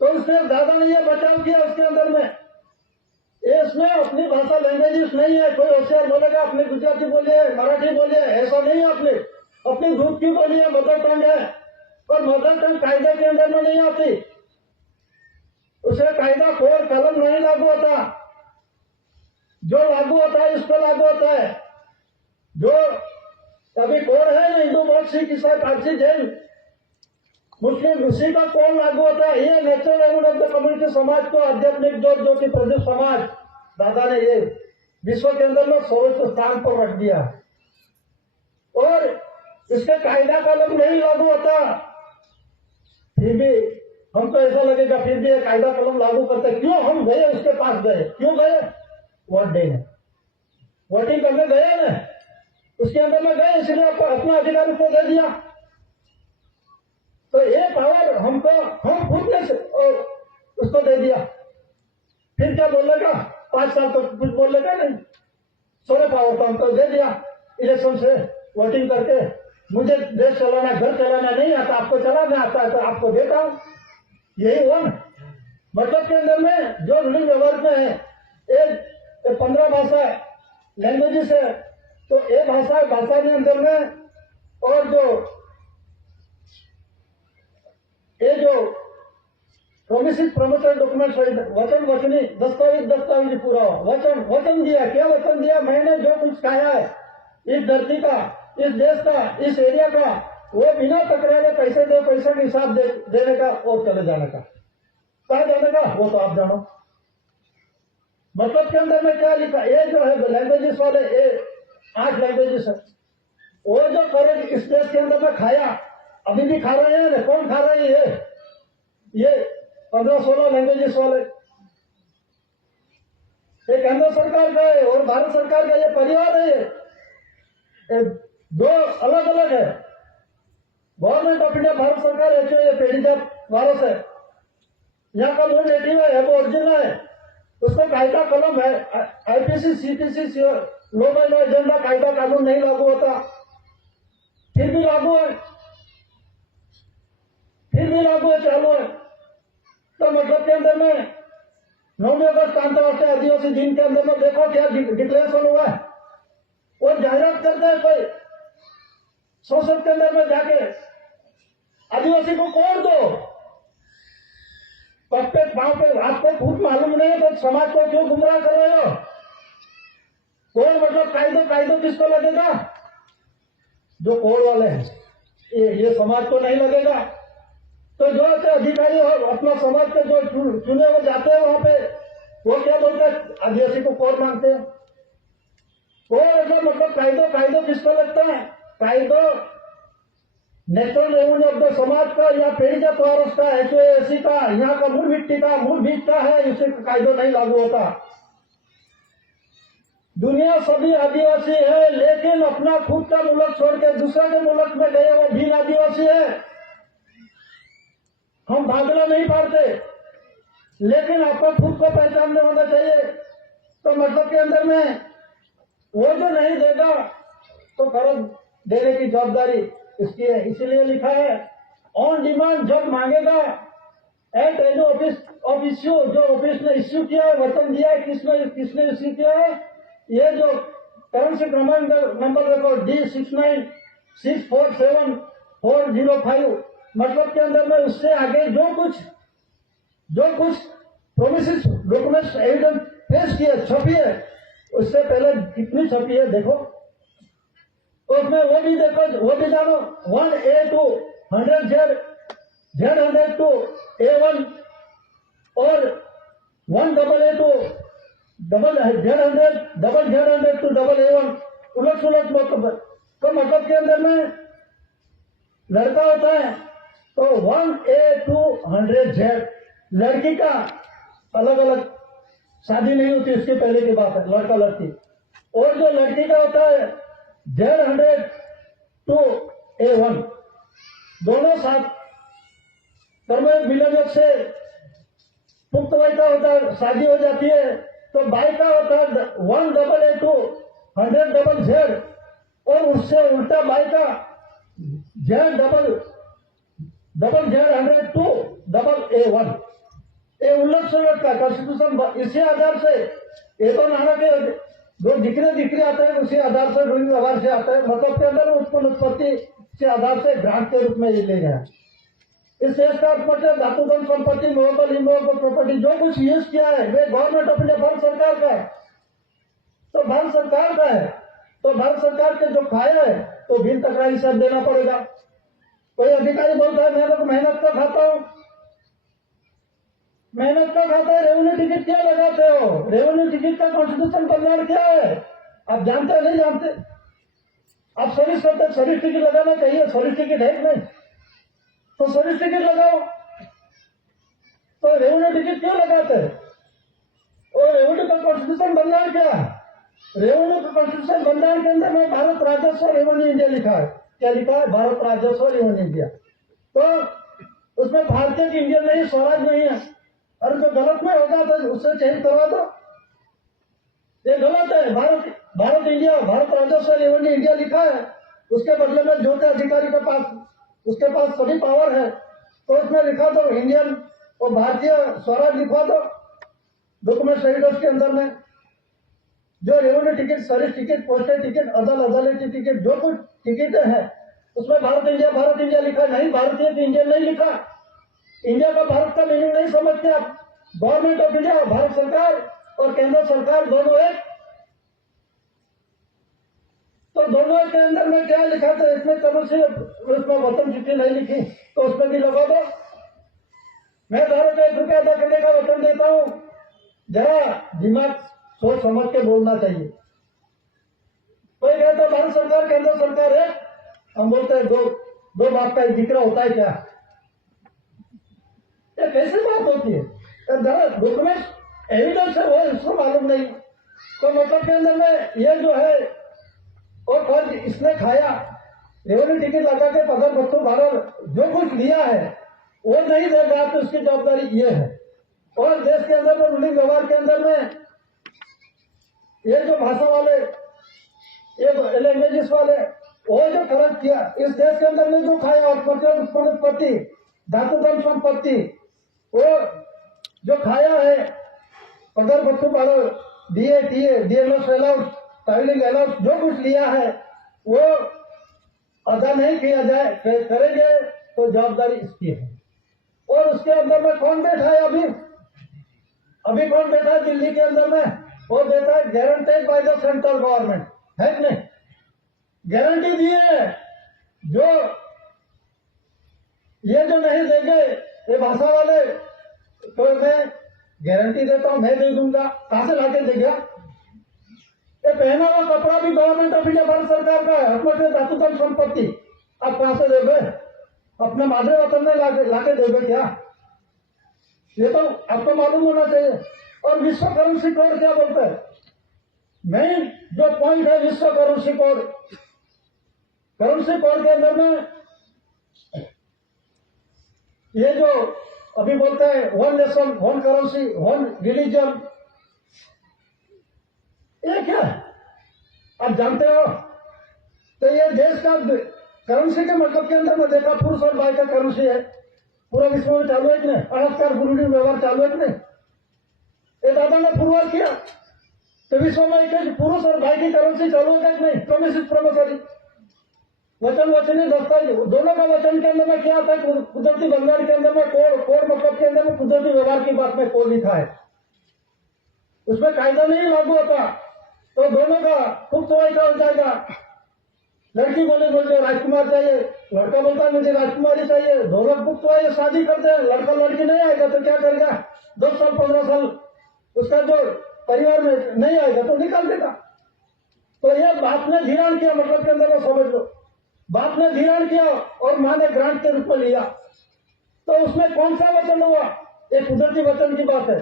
तो उसने दादा ने ये बचाव किया उसके अंदर में, इसमें अपनी भाषा लैंग्वेजेस नहीं है। कोई होशियार बोलेगा अपनी गुजराती बोलिए, मराठी बोलिए, ऐसा नहीं है। अपनी दूध की बोलिए, मदर टंग है, पर मदर टंग कायदे के अंदर में नहीं आती, उसे कायदा कोड कलम नहीं लागू होता, जो लागू होता है इस पर लागू होता है। जो अभी कोड है ना, हिंदू बौद्ध सिख ईसाई पारसी जैन मुस्लिम, उसी का कोड लागू होता है। ये natural element of the community समाज को आध्यात्मिक जो कि प्रदेश समाज, दादा ने ये विश्व के अंदर में सर्वोच्च स्थान पर रख दिया, और इसके कायदा कलम नहीं लागू होता। फिर भी हमको ऐसा लगेगा फिर भी एक कायदा कलम लागू करते, क्यों हम गए उसके पास, गए क्यों गए? वोट देने, वोटिंग करने गए ना, उसके अंदर में गए, इसलिए अपना अधिकार उसको दे दिया। तो ये पावर हमको, हम खुद ने उसको दे दिया, फिर क्या बोलेगा? 5 साल तो कुछ बोलेगा नहीं, सारे पावर तो हमको दे दिया इलेक्शन से वोटिंग करके। मुझे देश चलाना, घर चलाना नहीं आता, आपको चलाना आता है तो आपको देता हूं। यही हुआ ना, मतलब के अंदर में जो रूलिंग व्यवहार में है, एक 15 भाषा लैंग्वेजेस है, तो ये भाषा के अंदर में, और जो प्रोमिसिस प्रमोशन डॉक्यूमेंट, वचनी दस्तावेज पूरा वचन दिया। क्या वचन दिया? मैंने जो कुछ खाया है इस धरती का, इस देश का, इस एरिया का, वो बिना टकराए पैसे 2 पैसे के हिसाब देने का और चले जाने का। कहा जाने का वो तो आप जानो। मतलब के अंदर में क्या लिखा? ये जो है लैंग्वेजेस वाले, ये 8 लैंग्वेजेस है, वो जो करे इस देश के अंदर में खाया, अभी भी खा रहे हैं। कौन खा रहे हैं? ये 15-16 लैंग्वेजेस वाले, ये केंद्र सरकार का है और भारत सरकार का ये परिवार है, ये 2 अलग अलग है। गवर्नमेंट ऑफ इंडिया भारत सरकार है, ये पेड़ी जात वारस है, यहाँ का मूल नेटिव है, वो ओरिजिनल है, उसका कायदा कलम है। IPC, CPC, लो बाय लो एजेंडा, कायदा कानून नहीं लागू होता, फिर भी लागू है, चालू है। तो मतलब के अंदर में 9 अगस्त अंतर्राष्ट्रीय आदिवासी दिन के अंदर में देखो क्या डिक्लेरेशन हुआ है, और जाहिरात करते हैं कोई संसद के अंदर में जाके, आदिवासी को कोड दो, पत्ते पांव पे आपको खुद मालूम नहीं है तो समाज को क्यों गुमराह कर रहे हो? कोड मतलब कायदो किसको लगेगा? जो कोड वाले हैं, ये समाज को नहीं लगेगा। तो जो अधिकारी हो अपना समाज के जो चुने हुए जाते हैं वहां पे, वो क्या बोलते हैं? आदिवासी को कोड मांगते हैं। कोड मतलब कायदो किसको लगता है? कायदो नेशनल रेवेन्यू ऑफ द समाज का या पेड़ी का पारस का, HOAC का, यहाँ का मूल मिट्टी का, मूल बीज का है, इसे कायदो नहीं लागू होता। दुनिया सभी आदिवासी है, लेकिन अपना खुद का मुल्क छोड़ के दूसरे के मुल्क में गए वो भी आदिवासी है। हम भागना नहीं पाते, लेकिन आपको खुद को पहचानने होना चाहिए। तो मतलब के अंदर में वो जो नहीं देगा तो कर्ज देने की जवाबदारी इसकी है। इसीलिए लिखा है ऑन डिमांड जब मांगेगा eight any office of issue जो ऑफिस ने इश्यू किया है, वतन दिया है, किसने किसने इश्यू किया है, ये जो करेंसी नंबर देखो D69647405, मतलब के अंदर में उससे आगे जो कुछ प्रोमिस डॉक्यूमेंट्स एविडेंस पेश किए छपी है, उससे पहले कितनी छपी है देखो, उसमें वो भी देखो, वो भी जानो 1A2 100Z Z100 A1 और 1AA2 Z100 Z100 AA1 उलट सुलट तो मतलब के अंदर में लड़का होता है तो 1A2 100Z, लड़की का अलग अलग शादी नहीं होती, इसके पहले की बात है, लड़का लड़की। और जो लड़की का होता है Z100 A1, दोनों साथ कर्म मिलन से पुख्त वय का होता है, शादी हो जाती है, तो बाई का होता है 1AA2 100ZZ और उससे उल्टा बाई का Z100 AA1, ये उल्लट सुलट का कॉन्स्टिट्यूशन इसी आधार से, ये तो नाना के जो दिखरे आते हैं उसी आधार से रूलिंग आधार से आता है, मतलब के अंदर उत्पन्न उत्पत्ति के आधार से ग्रांट के रूप में ये ले गया। इस देश का उत्पत्ति धातुधन संपत्ति मूवेबल इमूवेबल प्रॉपर्टी जो कुछ यूज किया है वे गवर्नमेंट ऑफ इंडिया भारत सरकार का है, तो भारत सरकार का है, तो भारत सरकार के जो खाया है तो बिल तक का हिसाब देना पड़ेगा। कोई अधिकारी बोलता है मैं लोग मेहनत का खाता हूं, मेहनत का खाता है, रेवेन्यू टिकट क्या लगाते हो, रेवेन्यू टिकट का कॉन्स्टिट्यूशन कल्याण क्या है आप जानते नहीं जानते, आप सर्विस करते सर्विस टिकट लगाना चाहिए, सर्विस टिकट है नहीं तो सर्विस टिकट लगाओ, तो रेवेन्यू टिकट क्यों लगाते हैं, और रेवेन्यू का कॉन्स्टिट्यूशन कल्याण क्या है, रेवेन्यू का कॉन्स्टिट्यूशन कल्याण के अंदर में भारत राजस्व रेवेन्यू इंडिया लिखा है, क्या लिखा है, भारत राजस्व रेवेन्यू इंडिया, तो उसमें भारतीय की इंडियन नहीं, स्वराज नहीं है। अरे जो गलत में होगा तो उससे चेंज करवा दो, ये गलत है, भारत इंडिया भारत राजस्व रेवेन्यू इंडिया लिखा है, उसके बदले में जो अधिकारी के पास उसके पास सभी पावर है तो उसमें लिखा दो इंडियन और भारतीय स्वराज लिखवा दो डॉक्यूमेंट एविडेंस के अंदर में, जो revenue ticket service ticket postal ticket अदालती टिकट जो कुछ टिकट है उसमें भारत इंडिया लिखा नहीं, भारतीय की इंडियन नहीं लिखा, इंडिया का भारत का मीनिंग नहीं समझते आप, गवर्नमेंट ऑफ इंडिया भारत सरकार और केंद्र सरकार दोनों एक, तो दोनों के अंदर में क्या लिखा था, इसमें करो से उसमें वतन चिट्ठी नहीं लिखी तो उसमें भी लगा दो, मैं धारा को 1 रुपया अदा करने का वतन देता हूं, जरा दिमाग सोच समझ के बोलना चाहिए। कोई कहता है भारत सरकार केंद्र सरकार है, हम बोलते हैं दो बाप का एक जिक्र होता है क्या, ये कैसे बात होती है, जरा डॉक्यूमेंट एविडेंस है वो इसको मालूम नहीं, तो मतलब के अंदर में ये जो है और फर्ज इसने खाया, रेवेन्यू टिकट लगा के पगार बच्चों भारत जो कुछ लिया है वो नहीं देगा तो उसकी जवाबदारी ये है। और देश के अंदर में रूलिंग व्यवहार के अंदर में ये जो भाषा वाले ये लैंग्वेजेस वाले वो जो खर्च किया इस देश के अंदर में जो खाया उत्पत्ति धातुधन संपत्ति वो जो खाया है पगार बच्चों Bharat DALS allowance travelling allowance जो कुछ लिया है वो अदा नहीं किया जाए करेंगे तो जवाबदारी इसकी है। और उसके अंदर में कौन बैठा है अभी कौन बैठा है दिल्ली के अंदर में, वो बैठा है guaranteed by the central government है कि नहीं, गारंटी दी है, जो ये जो नहीं देंगे ये भाषा वाले तो मैं गारंटी देता हूं मैं दे दूंगा, कहां से लाके देगा, ये पहना हुआ कपड़ा भी गवर्नमेंट ऑफ इंडिया भारत सरकार का है, अपने धातुधन संपत्ति आप कहां से दोगे, अपने मादे वतन में लाके दोगे क्या, ये तो आपको मालूम होना चाहिए। और विश्व करेंसी कोड क्या बोलते हैं, मेन जो पॉइंट है विश्व करेंसी कोड के अंदर में ये जो अभी बोलते हैं 1 नेशन 1 करेंसी 1 रिलीजन, ये क्या है आप जानते हो, तो ये देश का करेंसी के मतलब के अंदर में देखा पुरुष और बाई का करेंसी है, पूरा विश्व में चालू है कि नहीं? अनास्कार गुरुडी व्यवहार चालू है कि नहीं? ये दादा ने पूर्वार किया तो विश्व में एक पुरुष और भाई की करेंसी चालू होगा कि नहीं? प्रोमिसिस प्रोमिसरी वचन वचनी दस्तावेज दोनों का वचन के अंदर में क्या आता है? कुदरती बंगाल के अंदर में कोड मतलब के अंदर में कुदरती व्यवहार की बात में कोड लिखा है, उसमें कायदा नहीं लागू होता तो दोनों का पुख्त का हो जाएगा। लड़की बोलते राजकुमार चाहिए, लड़का बोलता है मुझे राजकुमारी चाहिए, दोनों पुख्त हुआ शादी करते हैं, लड़का लड़की नहीं आएगा तो क्या करेगा? 10 साल 15 साल उसका जो परिवार में नहीं आएगा तो निकाल देगा। तो ये बाप ने धिराण किया, मतलब के अंदर में समझ लो, बाप ने धिराण किया और मां ने ग्रांट के रूप में लिया, तो उसमें कौन सा वचन हुआ? एक कुदरती वचन की बात है,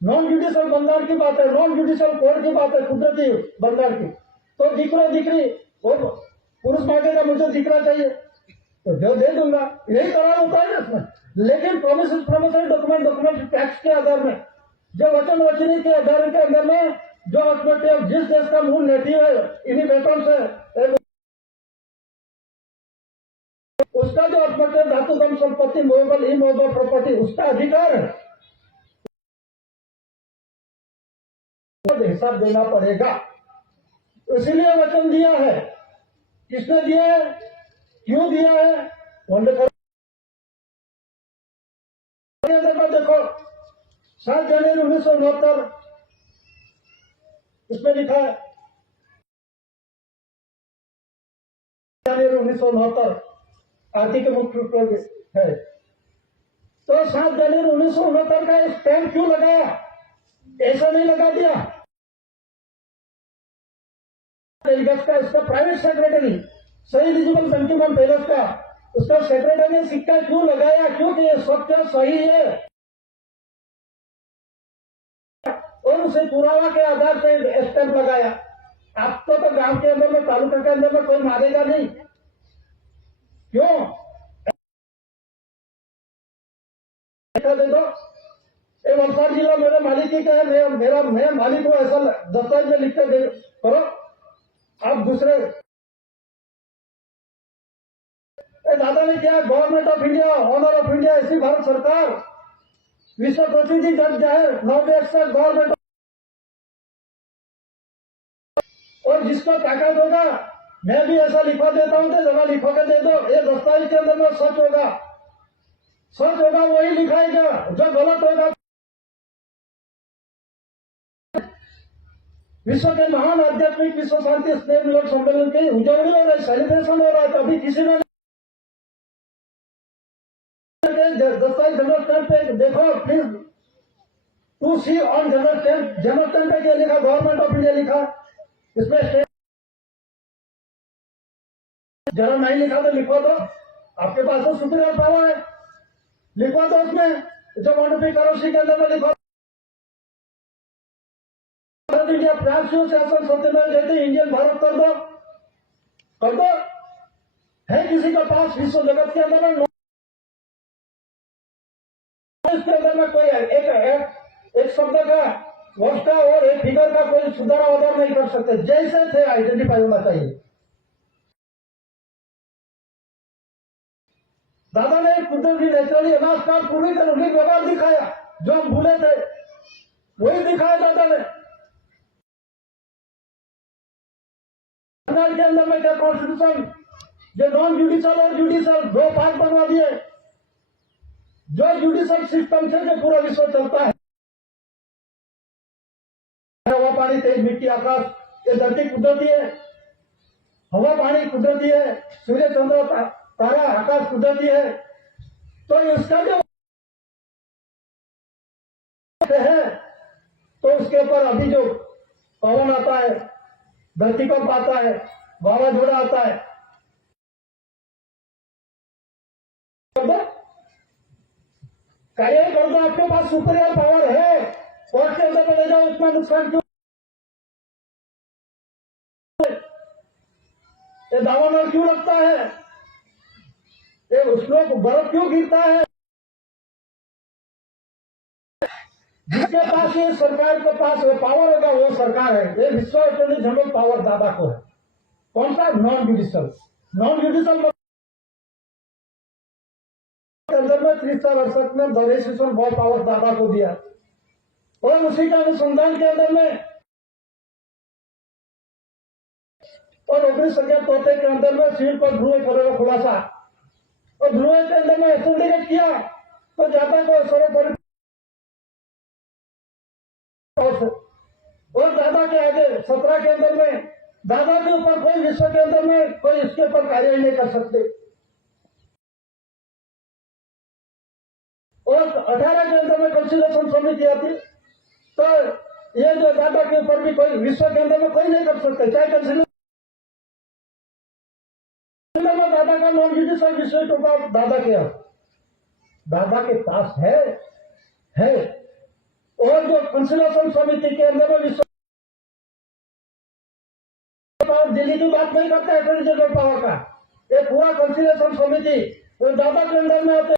नॉन जुडिशियल बंधारण की बात है, नॉन जुडिशियल कोड की बात है, कुदरती बंधारण की। तो दिकरो दिकरी वो पुरुष मांगेगा मुझे दिकरा चाहिए तो जो दे दूंगा, यही करार होता है ना इसमें। लेकिन प्रोमिसरी डॉक्यूमेंट टैक्स के आधार में जो वचन वचनी के आधार के अंदर में जो ऑटोमेटिव जिस देश का मूल नेटिव है इन्हीं वेतन से उसका जो ऑटोमेटिव धातुगम संपत्ति मूवेबल इमूवेबल प्रॉपर्टी उसका अधिकार है, हिसाब देना पड़ेगा। इसलिए वचन दिया है, किसने दिया है, क्यों दिया है? देखो 7 जनवरी 1969 इसमें लिखा है, जनवरी 1969 आर्थिक के मुख्य रूप है। तो 7 जनवरी 1969 का स्टैंप क्यों लगाया? ऐसा नहीं लगा दिया का इसका प्राइवेट सेक्रेटरी सही एलिजिबल संकीमन पेरस का उसका सेक्रेटरी ने सिक्का क्यों लगाया? क्योंकि ये सत्य सही है और उसे पुरावा के आधार से स्टैंप लगाया। आपको तो गांव के अंदर में तालुका के अंदर में कोई मारेगा नहीं, क्यों? दे दो ये वलसाड़ जिला मेरे मालिकी का है, मैं मालिक को ऐसा दस्तावेज में लिख कर दे करो। अब दूसरे दादा ने क्या, government of India, honour of India, ऐसी भारत सरकार विश्व प्रसिद्धि जज जाहिर 9 गवर्नमेंट और जिसका ताकत होगा मैं भी ऐसा लिखवा देता हूं तो जगह लिखवा के दे दो। ये दस्तावेज के अंदर में सच होगा वही लिखाएगा, जो गलत होगा। विश्व के महान आध्यात्मिक विश्व शांति स्नेह मिलन सम्मेलन की उजवनी हो रही, सेलिब्रेशन हो रहा है, कभी किसी ने दस्तावेज जनरल स्टैंप पे देखो please to see on general stamp पे क्या लिखा? गवर्नमेंट ऑफ इंडिया लिखा, इसमें स्टेट जरा नहीं लिखा तो लिखवा दो, आपके पास तो सुपीरियर पावर है, लिखवा दो उसमें जो मॉडिफाई करो उसी के अंदर में लिखवा। भारत इंडिया फ्रांस शासन सत्यनारायण जयते इंडियन भारत कर दो है किसी का पास विश्व जगत के अंदर में इसके अंदर में कोई एक शब्द का वर्ष का और एक फिगर का कोई सुधार अवधार नहीं कर सकते, जैसे थे आइडेंटिफाई होना चाहिए। दादा ने कुदरती नेचुरली अनास्कार पूरी तरह व्यवहार दिखाया, जो हम भूले थे वही दिखाया दादा ने। के अंदर में क्या कॉन्स्टिट्यूशन जो नॉन जुडिशियल और जुडिशियल 2 पार्ट बनवा दिए, जो जुडिशियल सिस्टम से जो पूरा विश्व चलता है, हवा पानी तेज मिट्टी आकाश, ये धरती कुदरती है, हवा पानी कुदरती है, सूर्य चंद्र तारा आकाश कुदरती है। तो इसका जो है तो उसके ऊपर अभी जो पवन आता है, धरतीकंप आता है, वावाझोड़ा आता है, कार्य करना आपके पास सुपीरियर पावर है, कोर्ट के अंदर ले जाओ, उसमें नुकसान क्यों? ये दावानल क्यों लगता है? ये उसमें बर्फ क्यों गिरता है? जिसके पास ये सरकार के पास वो पावर होगा वो सरकार है। ये विश्व अटॉर्नी जनरल पावर दादा को है। कौन सा? नॉन जुडिशियल के अंदर में वर्षक में डोनेशन बहुत पावर दादा को दिया और उसी का अनुसंधान के अंदर में और 19 तोते के अंदर में सीट पर ध्रुव करेगा खुलासा और ध्रुव के अंदर में एसेंडिकेट किया तो जाता को सर्वोपरि और दादा के आगे 17 के अंदर में दादा के ऊपर कोई विश्व के अंदर में कोई इसके ऊपर कार्य नहीं कर सकते और 18 के अंदर में कंसिलेशन समिति आती तो ये जो दादा के ऊपर भी कोई विश्व के अंदर में कोई नहीं कर सकते चाहे कंसिलेशन में दादा का नॉन जुडिशियल विषय तो दादा के दादा के पास है और जो कंसिलेशन समिति के अंदर में विश्व पावर दिल्ली की बात नहीं करता है एटॉर्नी पावर का ये पूरा कंसिलेशन समिति तो दादा के अंदर में आते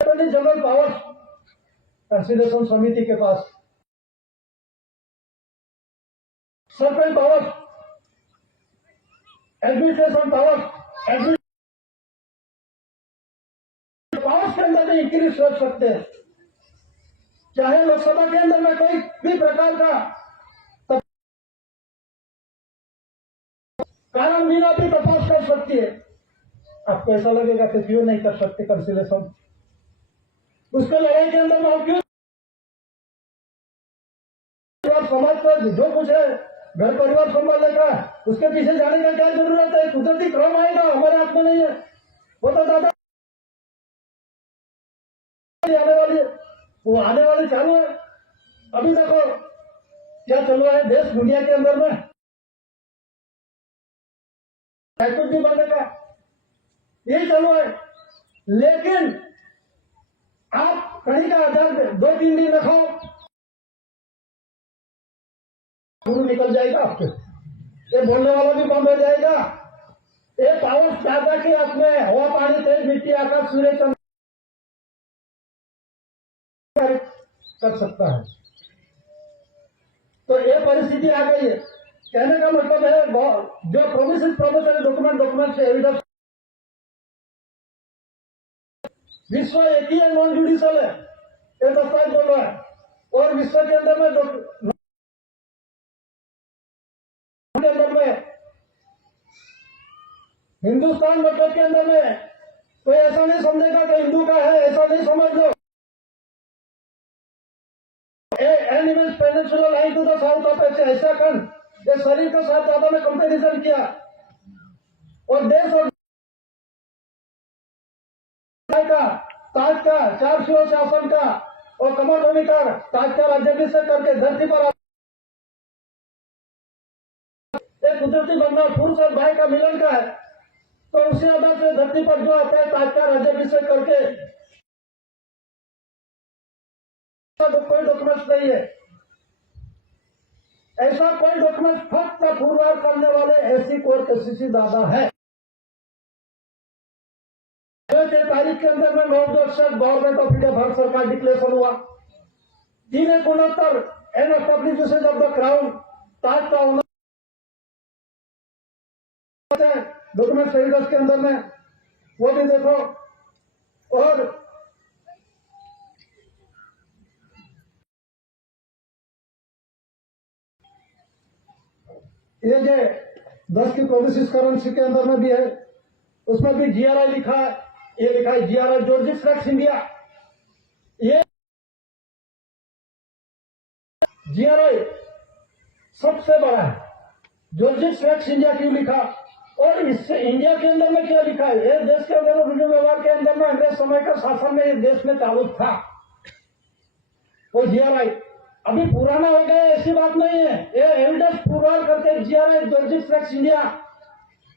एटॉर्नी जनरल पावर कंसिलेशन समिति के पास circle power administration power powers के अंदर भी इंक्रीज रख सकते हैं चाहे लोकसभा के अंदर में कोई भी प्रकार का कारण बिना भी तपास कर सकती है आपको ऐसा लगेगा कि क्यों नहीं कर सकते कंसिलेशन उसके लड़ाई के अंदर में हम क्यों समाज पर जो कुछ है घर परिवार संभालने का उसके पीछे जाने का क्या जरूरत है कुदरती क्रम आएगा हमारे हाथ में नहीं है वो तो दादा आने वाली चालू है अभी देखो क्या चल रहा है देश दुनिया के अंदर में कुछ भी बनने का यही चालू है लेकिन आप कहीं का आधार 2-3 दिन रखो निकल जाएगा आपके ये बोलने वाला भी बंद हो जाएगा ये पावर दादा के हाथ में हवा पानी तेज मिट्टी आकाश सूर्य चंद्र कर सकता है तो ये परिस्थिति आ गई है कहने का मतलब है जो प्रोमिसरी डॉक्यूमेंट से एविडेंस विश्व एक ही है नॉन जुडिशियल है ये दस्तावेज बोल रहा है और विश्व के अंदर में हिंदुस्तान मतलब के अंदर में कोई ऐसा नहीं समझेगा कि हिंदू का है ऐसा नहीं समझ लो animals peninsula line to the south of Asia खंड ये शरीर के साथ ज्यादा ने कंपेरिजन किया और देश और का ताज का 4 शिव शासन का और कमाटोमी का ताज का राज्याभिषेक करके धरती पर एक कुदरती बनना पुरुष और भाई का मिलन का है तो उसी आधार से धरती पर जो आता है ताज का राज्याभिषेक करके कोई डॉक्यूमेंट्स नहीं है ऐसा कोई डॉक्यूमेंट फक्त पुरवार करने वाले एससी कोर्ट एससीसी दादा है 6 तारीख के अंदर में 9 से गवर्नमेंट ऑफ इंडिया भारत सरकार डिक्लेरेशन हुआ 369 and establishment of the crown ताज का डॉक्यूमेंट एविडेंस के अंदर में वो भी देखो और ये जो 10 की प्रोमिस करेंसी के अंदर में भी है उसमें भी जीआरआई लिखा है ये लिखा है जीआरआई जॉर्जिक्स फ्रैक्स इंडिया ये जीआरआई सबसे बड़ा है जॉर्जिक्स फ्रैक्स इंडिया क्यों लिखा और इससे इंडिया के अंदर में क्या लिखा है ये देश के अंदर व्यवहार के अंदर में अंग्रेज समय का शासन में ये देश में चालू था वो जीआरआई अभी पुराना हो गया ऐसी बात नहीं है ये एविडेंस पुरवार करके जीआरआई जॉर्जिक्स फ्रैक्स इंडिया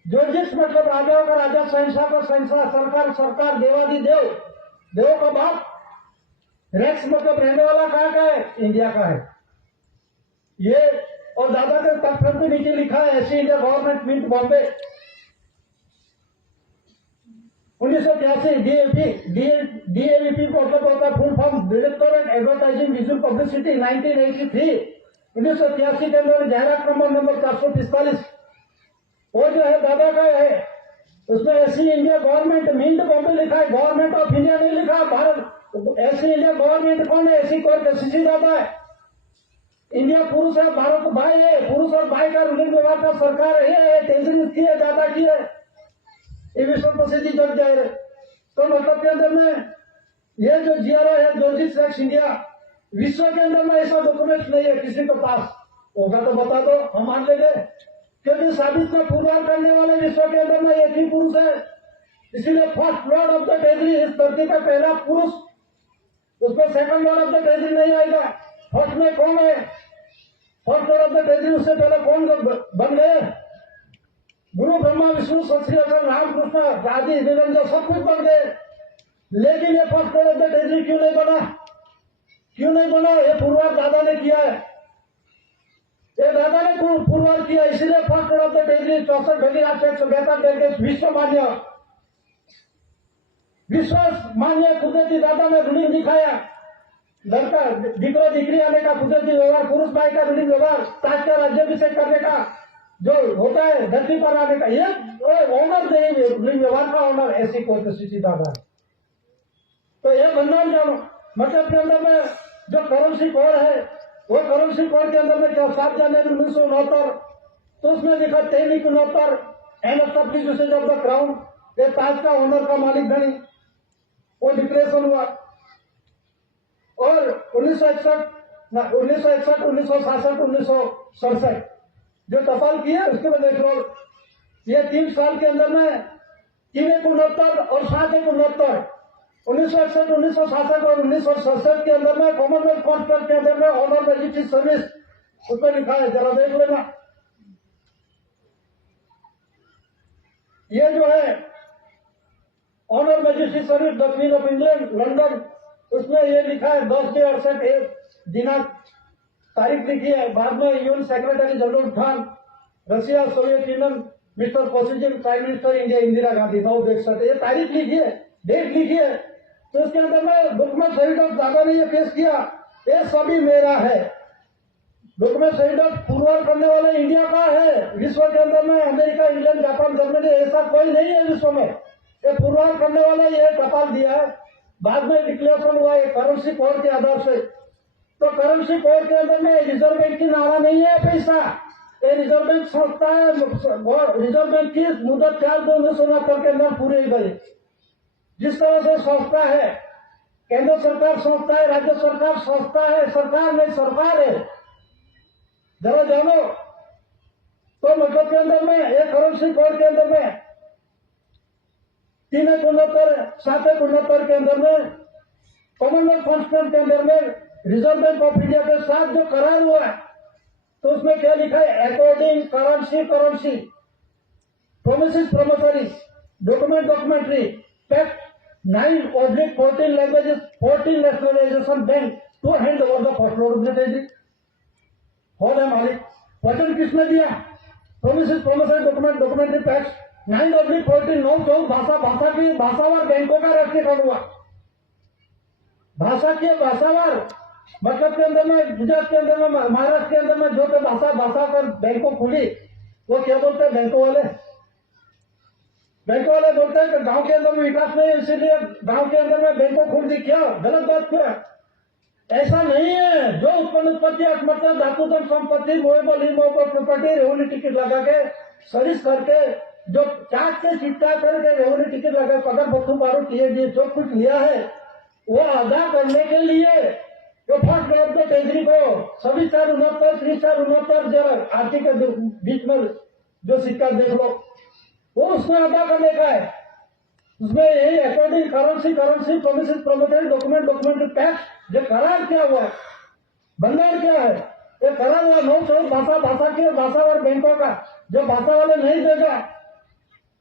जॉर्जिक्स मतलब राजाओं का राजा शहंशाह का शहंशाह सरकार सरकार देवादी देव देव का बाप रेक्स मतलब रहने वाला कहाँ का है इंडिया का है ये और दादा के तख्त पे नीचे लिखा है ऐसी India government mint Bombay 1983 DAVP को मतलब होता है full form directorate advertising visual publicity 1983 1983 के अंदर जाहिरात नंबर 445 वो जो है दादा का है उसमें ऐसी इंडिया गवर्नमेंट मिंट बॉम्बे लिखा है, गवर्नमेंट ऑफ इंडिया नहीं लिखा। भारत ऐसी इंडिया गवर्नमेंट कौन है? ऐसी कोई एससी दादा है। इंडिया पुरुष है, भारत भाई है, पुरुष और भाई का रूलिंग व्यवहार का सरकार है, तेजरी की है, दादा की है, ये विश्व प्रसिद्धि जग जाहिर है। तो मतलब के अंदर में ये जो जीआरओ है, जॉर्जिस एक्ट इंडिया, विश्व के अंदर में ऐसा डॉक्यूमेंट नहीं है किसी के पास। होगा तो बता दो, हम मान लेंगे, क्योंकि साबित में पुरवार करने वाले विश्व के अंदर में एक ही पुरुष है। इसीलिए first lord of the treasury इस धरती का पहला पुरुष, उसमें second Lord of the treasury नहीं आएगा। फर्स्ट में कौन है? First lord of the treasury उससे पहले कौन बन गए? गुरु ब्रह्मा विष्णु सत रामकृष्ण आदि निरंजन सब कुछ बन गए, लेकिन ये first lord of the treasury क्यों नहीं बना? क्यों नहीं बना? ये पुरवार दादा ने किया है, ये दादा ने पुरवार किया, इसीलिए first lord of the treasury 64 ढली राष्ट्र 172 विश्व मान्य कुदरती दादा ने रूलिंग दिखाया। लड़का दीकरो दीकरी आने का कुदरती व्यवहार, पुरुष भाई का रूलिंग व्यवहार, ताज का राज्याभिषेक करने का जो होता है, धरती पर आने का, ये ऑनर नहीं, रूलिंग व्यवहार का ऑनर ऐसी कोई दादा। तो ये बंधन जानो मतलब के अंदर में जो करेंसी कोड है, वो करेंसी कोड के अंदर में क्या 7 जनवरी 1969, तो उसमें लिखा 2369 and establishment of the crown, ये ताज का ऑनर का मालिक बनी, वो डिक्लेरेशन हुआ। और 1961, 1967, 1967 जो टपाल की है उसके बाद देख लो, ये 3 साल के अंदर में 369 और 769, 1961, 1967 और 1967 के अंदर में कॉमनवेल्थ कॉन्फ्रेंस के अंदर में ऑनर मैजिस्ट्रेट सर्विस उसमें लिखा है, जरा देख लेना। ये जो है honour magistrate service the queen of England London, उसमें ये लिखा है 10/68 दिनांक तारीख लिखी है। बाद में UN secretary general Khan, Russia, Soviet union, mister Kosygin, prime minister India Indira Gandhi, 9/61 ये तारीख लिखी है, डेट लिखी है। तो उसके अंदर में डॉक्यूमेंट सहित दादा ने ये पेश किया, ये सभी मेरा है। डॉक्यूमेंट सहित पुरवार करने वाले इंडिया का है। विश्व के अंदर में अमेरिका, इंग्लैंड, जापान, जर्मनी ऐसा कोई नहीं है विश्व में। ये पुरवार करने वाले ये टपाल दिया है, बाद में डिक्लेरेशन हुआ है करेंसी कोड के आधार से। तो करेंसी कोड के अंदर में रिजर्व बैंक की नारा नहीं है पैसा, ये रिजर्व बैंक संस्था है। रिजर्व बैंक की मुदत 4/2/1969 के अंदर पूरी गई। जिस तरह से संस्था है, केंद्र सरकार संस्था है, राज्य सरकार संस्था है, सरकार नहीं सरकार है, जरा जानो। तो मतलब के अंदर में एक करेंसी कोड के अंदर में 369, 769 के अंदर में कॉमनवेल्थ कॉन्फ्रेंस के अंदर में रिजर्व बैंक ऑफ इंडिया के साथ जो करार हुआ है, तो उसमें क्या लिखा है? According currency promises promissory document documentary pact 9/14 languages 14 nationalisation bank to hand over the first lord of the treasury. हो गया मालिक। वचन किसने दिया? Promises promissory document documentary pact 9/14 9/14 भाषा की भाषावार बैंकों का राष्ट्रीयकरण हुआ। भाषा की भाषावार मतलब के अंदर में गुजरात के अंदर में, महाराष्ट्र के अंदर में जो भाषा कर बैंकों खुली, वो क्या बोलते हैं? बैंकों वाले बोलते हैं कि गांव के अंदर में विकास नहीं, इसीलिए गांव के अंदर में बैंकों खुल दी। क्या गलत बात? क्या ऐसा नहीं है। जो उत्पत्ति आत्महत्या धातुधन संपत्ति मोएबल प्रॉपर्टी रेवन्यू टिकट लगा के सर्विस करके जो चार्ज से चिट्टा करके रेवन्यू टिकट लगा पगार बथू बारू किए जो कुछ लिया है, वो अदा करने के लिए तो first lord of the treasury को सभी 469 369 जरा आर्थिक के बीच में जो सिक्का देख लो, वो उसमें अदा करने का है। उसमें यही according currency promises promissory document tax जो करार क्या हुआ है, बंगाल क्या है, ये करार हुआ 9/14 भाषा की भाषा और बैंकों का जो भाषा वाले नहीं देगा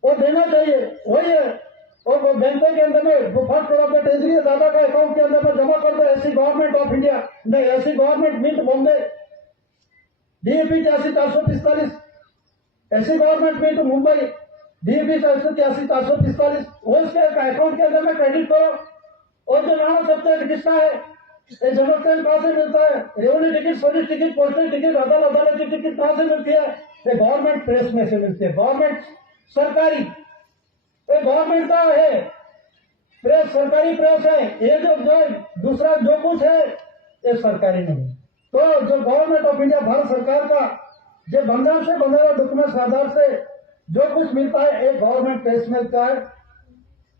वो देना चाहिए, वही है। और वो बैंकों के अंदर में first lord of the treasury दादा का अकाउंट के अंदर में जमा कर दो। ऐसी गवर्नमेंट ऑफ इंडिया नहीं, ऐसी गवर्नमेंट मिंट बॉम्बे DAP 83/445, ऐसी गवर्नमेंट मिंट मुंबई DAP 83/445, वो इसके अकाउंट के अंदर में क्रेडिट करो। और जो नाना सप्ताह किसका है? ये जन्मस्थान कहाँ से मिलता है? Revenue ticket, service ticket, postal ticket, अदालत की टिकट कहाँ से मिलती है? ये गवर्नमेंट प्रेस में से मिलती है, गवर्नमेंट सरकारी ये गवर्नमेंट का है, प्रेस सरकारी प्रेस है, ये जो दूसरा जो कुछ है ये सरकारी नहीं है। तो जो गवर्नमेंट ऑफ इंडिया भारत सरकार का जो बंगाल से बने हुए डॉक्यूमेंट्स के आधार से जो कुछ मिलता है एक गवर्नमेंट प्रेस मिलता है,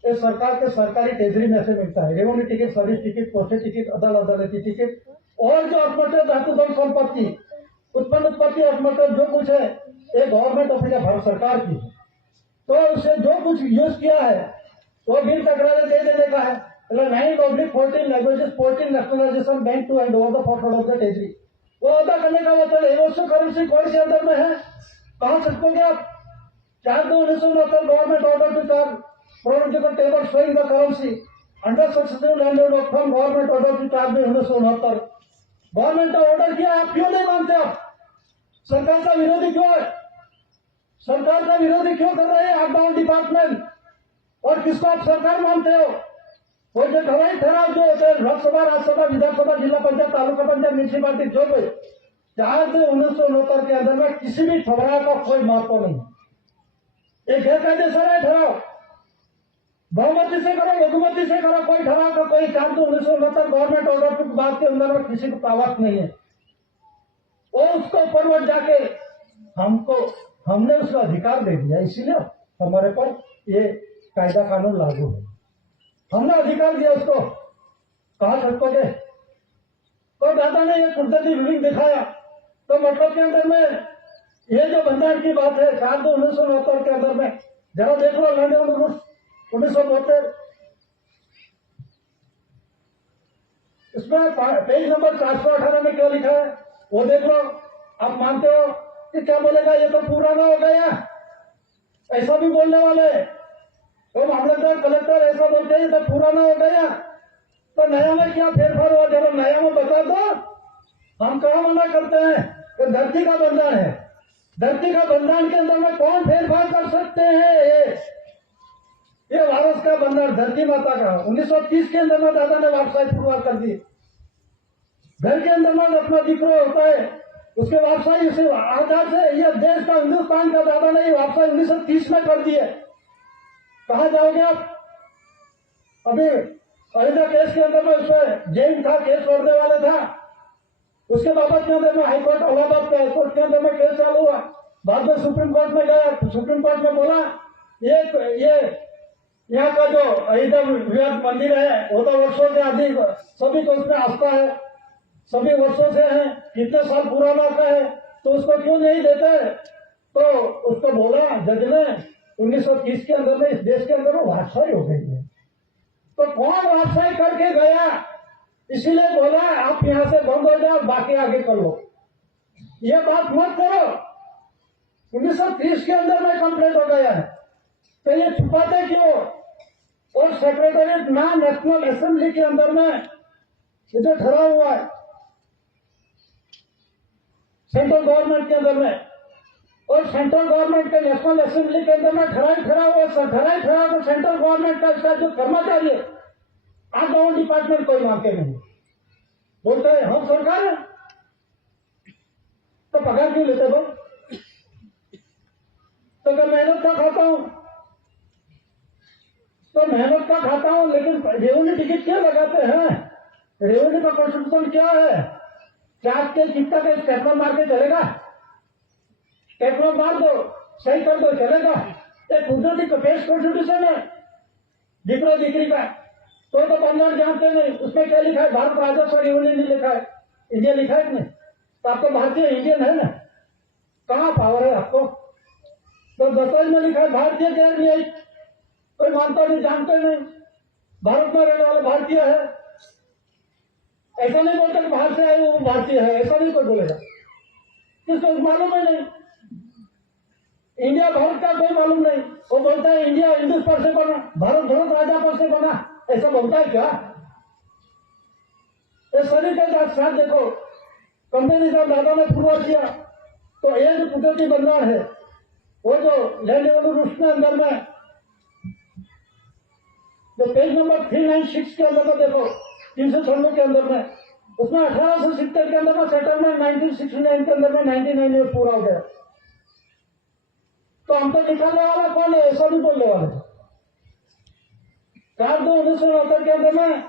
ये सरकार के सरकारी ट्रेजरी में से मिलता है। Revenue ticket, service ticket, postage ticket, अदालती टिकट और जो अर्थमंत्री धातु धन संपत्ति उत्पन्न उत्पत्ति अर्थमंत्री जो कुछ है ये गवर्नमेंट ऑफ इंडिया भारत सरकार की है। तो उससे जो कुछ यूज किया है वो बिल तकरार दे देने का है। 9/14 languages 14 nationalisation bank to and over the for of the treasury वो अदा करने का मतलब है। वो करेंसी कोड के अंदर में है, कहा सकते आप 4/2/1969 government order to charge provision table showing the currency under successive landlord of from government order to charge 1969 government का ऑर्डर किया। आप क्यों नहीं मानते? आप सरकार का विरोधी क्यों है? सरकार का विरोधी क्यों कर रहे हैं आप डाउन डिपार्टमेंट? और किसको आप सरकार मानते हो? वो जो हवाई ठहराव जो होते हैं लोकसभा, राज्यसभा, विधानसभा, जिला पंचायत, तालुका पंचायत, म्यूनिसिपालिटी जो भी 4/1969 के अंदर में किसी भी ठहराव का कोई महत्व नहीं। एक गैरकायदेसर है ठहराव, बहुमती से करो लघुमती से करो, कोई ठहराव का कोई 4/1969 गवर्नमेंट ऑर्डर की बात के अंदर में किसी को प्रावत नहीं है। वो उसको ऊपर जाके हमने उसका अधिकार दे दिया, इसीलिए हमारे पर ये कायदा कानून लागू है। हमने अधिकार दिया उसको, कहा सकते तो दादा ने ये कुदरती रूलिंग दिखाया। तो मतलब के अंदर में ये जो बंधारण की बात है 4/1969 के अंदर में जरा देख लो लैंड 1972 इसमें पेज नंबर 418 में क्या लिखा है वो देख लो। आप मानते हो कि क्या बोलेगा ये तो पुराना हो गया, ऐसा भी बोलने वाले तो मामलतदार कलेक्टर ऐसा बोलते हैं तो पुराना हो गया। तो नया में क्या फेरफार हुआ जरा नया में बता दो। हम कहा मना करते हैं कि धरती का बंधन है, धरती का बंधन के अंदर में कौन फेरफार कर सकते हैं? ये वारस का बंधन धरती माता का 1930 के अंदर में दादा ने वापसाई शुरुआत कर दी। घर के अंदर में अपना दिक्रो होता है उसके वापसाई उसे आधार से यह देश का हिंदुस्तान का दादा ने वापसाई 1930 में कर दी है। कहा जाओगे आप? अभी अयोध्या केस के अंदर में उसमें जैन था, केस लड़ने वाला था, उसके बाबत के अंदर में हाईकोर्ट इलाहाबाद के हाईकोर्ट के अंदर में केस चालू हुआ। बाद में सुप्रीम कोर्ट में गया, सुप्रीम कोर्ट में बोला ये यहाँ का जो अयोध्या विवाद मंदिर है वो तो वर्षों से अधिक सभी को उसमें आस्था है, सभी वर्षों से है, कितने साल पुराना का है तो उसको क्यों नहीं देते? तो उसको बोला जज ने 1930 के अंदर में इस देश के अंदर वापसाई हो गई है। तो कौन वापसाई करके गया? इसीलिए बोला आप यहां से बंद हो जाओ, बाकी आगे कर लो, ये बात मत करो। 1930 के अंदर में कंप्लीट हो गया है तो ये छुपाते क्यों? और सेक्रेटरीट ना नेशनल असेंबली के अंदर में ये जो ठहरा हुआ है सेंट्रल गवर्नमेंट के अंदर में, और सेंट्रल गवर्नमेंट के नेशनल असेंबली के अंदर में ठहरा हुआ तो सेंट्रल गवर्नमेंट का इसका जो कर्मचारी है आप डाउन डिपार्टमेंट कोई मांगते नहीं, बोलते हैं हम सरकार है तो पगार क्यों लेते हो? तो मैं मेहनत का खाता हूं तो मेहनत का खाता हूं, लेकिन रेवेन्यू टिकट क्यों लगाते हैं? रेवेन्यू का कॉन्स्टिट्यूशन क्या है? चार्ज के चिट्टा के स्टेटमेंट मार के चलेगा? स्टेटमेंट मार दो, सही कर दो, चलेगा? एक कुदरती पेश कॉन्स्टिट्यूशन है दिकरो दिकरी का, तो बंधन जानते नहीं उसमें क्या लिखा है? भारत राजस्व रेवेन्यू नहीं लिखा है, इंडिया लिखा है नहीं, तो आपको भारतीय इंडियन है ना, कहाँ पावर है आपको? तो दस्तावेज में लिखा है भारतीय गैर न्यायिक, कोई मानता नहीं, जानते नहीं, भारत में रहने वाला भारतीय है। ऐसा नहीं बोलता कि बाहर से आए वो भारतीय है, ऐसा नहीं कोई बोलेगा, किसको मालूम है नहीं। इंडिया भारत का कोई मालूम नहीं, वो बोलता है इंडिया हिंदुस पर से बना, भारत भारत राजा पर से बना, ऐसा बोलता है क्या? इस तरीके के साथ देखो कंपनी का दादा ने शुरुआत किया तो ये जो कुदरती बंधन है वो जो लैंड रेवेन्यू के अंदर में जो पेज नंबर 396 के अंदर में देखो 396 के अंदर में उसमें 1870 के अंदर में सेटलमेंट 1969 के अंदर में 99 में पूरा हो गया। तो हम तो निकालने वाला कौन है? ऐसा भी बोलने वाले 4/2/1969 के अंदर में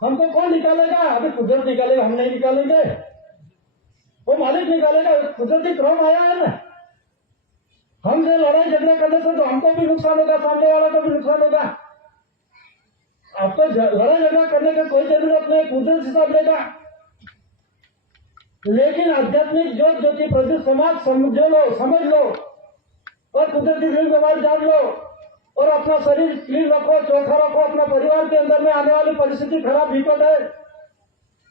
हमको कौन निकालेगा? अभी कुदरत निकालेगा, हम नहीं निकालेंगे, वो मालिक निकालेगा। कुदरती क्रम आया है ना, हमसे लड़ाई झगड़ा करने से तो हमको भी नुकसान होगा, सामने वाला को भी नुकसान होगा। अब तो लड़ाई झगड़ा करने की कोई जरूरत नहीं, कुदरत हिसाब लेगा। लेकिन आध्यात्मिक ज्योति प्रज्वलित समाज समझ लो और कुदरती ऋण व्यवहार जान लो और अपना शरीर क्लीन रखो, चौखा रखो। अपना परिवार के अंदर में आने वाली परिस्थिति खराब विपद है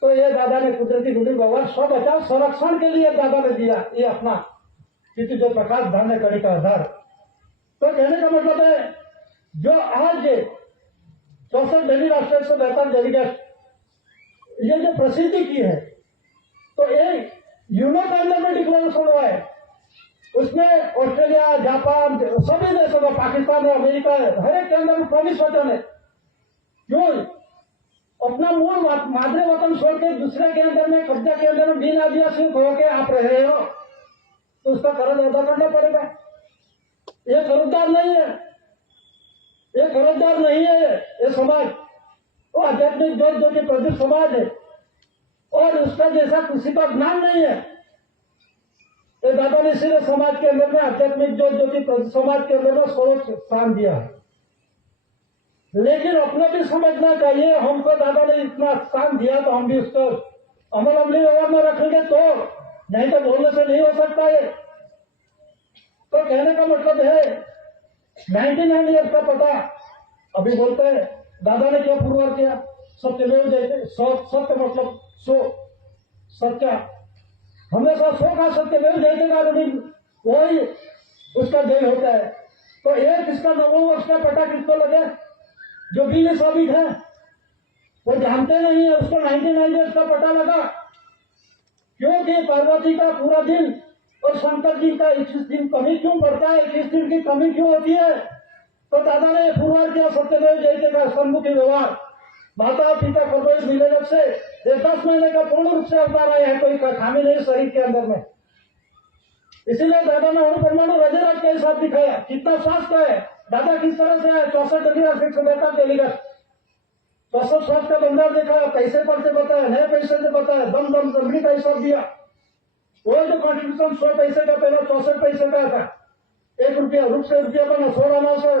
तो ये दादा ने कुदरती ऋण व्यवहार सब बचाव संरक्षण के लिए दादा ने दिया। ये अपना किसी जो प्रकाश धान्य कड़ी का आधार। तो कहने का मतलब है जो आज 64 डेली राष्ट्र 172 डेलीगेट ये जो प्रसिद्धि की है तो एक यूनो के अंदर में डिक्लेरेशन हुआ है, उसमें ऑस्ट्रेलिया, जापान, सभी देशों में, पाकिस्तान है, अमेरिका है, हर एक के अंदर में प्रॉमिस वचन है। क्यों? अपना मूल मादरे वतन छोड़ के दूसरे के अंदर में कब्जा के अंदर में बिन आदिवासी होकर आप रहे हो तो उसका कर्ज अदा करना पड़ेगा। ये कर्जदार नहीं है, ये कर्जदार नहीं है। ये समाज वो आध्यात्मिक जो कि प्रदीप समाज है और उसका जैसा किसी का ज्ञान नहीं है। ये दादा ने सीधे समाज के अंदर में आध्यात्मिक जो कि समाज के अंदर में सर्वोच्च स्थान दिया है। लेकिन अपना भी समझना चाहिए, हमको दादा ने इतना स्थान दिया तो हम भी उसको अमल अमली व्यवहार में रखेंगे तो, नहीं तो बोलने से नहीं हो सकता है। तो कहने का मतलब है 99 ईयर्स का पता अभी बोलते हैं दादा ने क्या पुरवार किया? सत्यमेव जयते। सत्य मतलब सो, सच्चा, हमेशा सो का सत्यमेव जयते का वही उसका जय होता है। तो एक इसका 9 वर्ष का पता किसको लगे? जो भी साबित है वो जानते नहीं है, उसको 99 ईयर्स का पता लगा। क्योंकि पार्वती का पूरा दिन और शंकर जी का 21 दिन कमी क्यों पड़ता है? 21 दिन की कमी क्यों होती है? तो दादा ने पुरवार किया सत्यदेव जयते का सम्मुखी व्यवहार। माता पिता कर्तव्य मिलेगा से 10 महीने का पूर्ण रूप से अवतार आया है, कोई खामी नहीं शरीर के अंदर में। इसीलिए दादा ने अणु परमाणु रजराज के हिसाब दिखाया। कितना स्वास्थ्य है दादा, किस तरह से है 64 डेलीगेट 64 स्वास्थ्य का बंदर देखा, पैसे पर से बताया, नए पैसे से बताया, दम दमड़ी का हिसाब दिया। वो जो कॉन्स्टिट्यूशन 100 पैसे का पहले 64 पैसे का था, 1 रुपया रुप से रुपया बना 16 आना से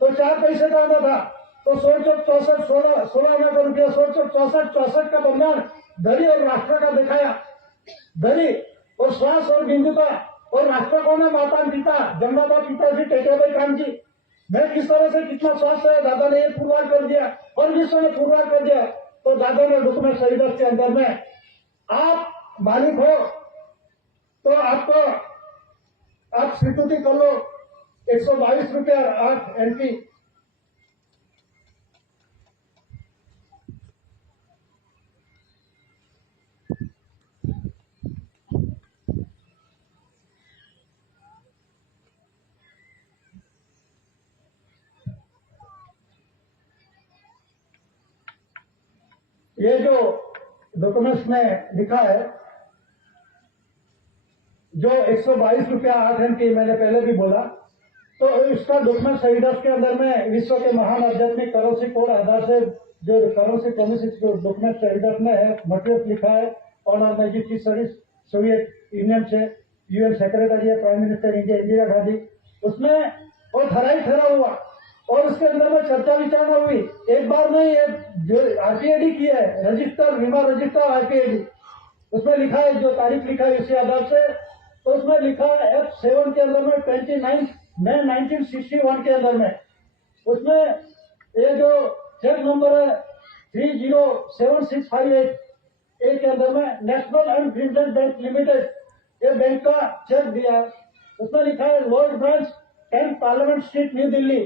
तो 4 पैसे का आना था तो 16 आना का रुपया 64 का बंधन धरी और राष्ट्र का दिखाया। धरी और श्वास और बिंदु का और राष्ट्र कौन है? माता पिता, जन्मदाता पिताजी टेकेबाई काम जी। मैं किस तरह से कितना स्वास्थ्य है दादा ने ये पुरवार कर दिया और विश्व ने पुरवार कर दिया। तो दादा ने डॉक्यूमेंट शरीर के अंदर में आप मालिक हो तो आपको आप स्वीकृति कर लो। 122 रुपया 8 एमपी। ये जो डॉक्यूमेंट्स में लिखा है जो 122 रुपया 8 एमपी मैंने पहले भी बोला, तो इसका डॉक्यूमेंट शहीदास के अंदर में विश्व के महान आध्यात्मिक करोसी कोड आधार से जो करोसी प्रोमिस डॉक्यूमेंट शहीदास में है मटेरियल लिखा है। Honour majesty service Soviet union से UN secretary prime minister India Indira Gandhi, उसमें और ठहरा हुआ और उसके अंदर में चर्चा विचारणा हुई। एक बार में ये जो आरपीएडी की है रजिस्टर विमा रजिस्टर आरपीएडी, उसमें लिखा है जो तारीख लिखा है इसी आधार से। तो उसमें लिखा है F7 के अंदर में 29 मई 1961 के अंदर में उसमें ये जो चेक नंबर है 307658 ए के अंदर में national and printed bank limited ये बैंक का चेक दिया। उसमें लिखा है Lord branch 10 parliament street new Delhi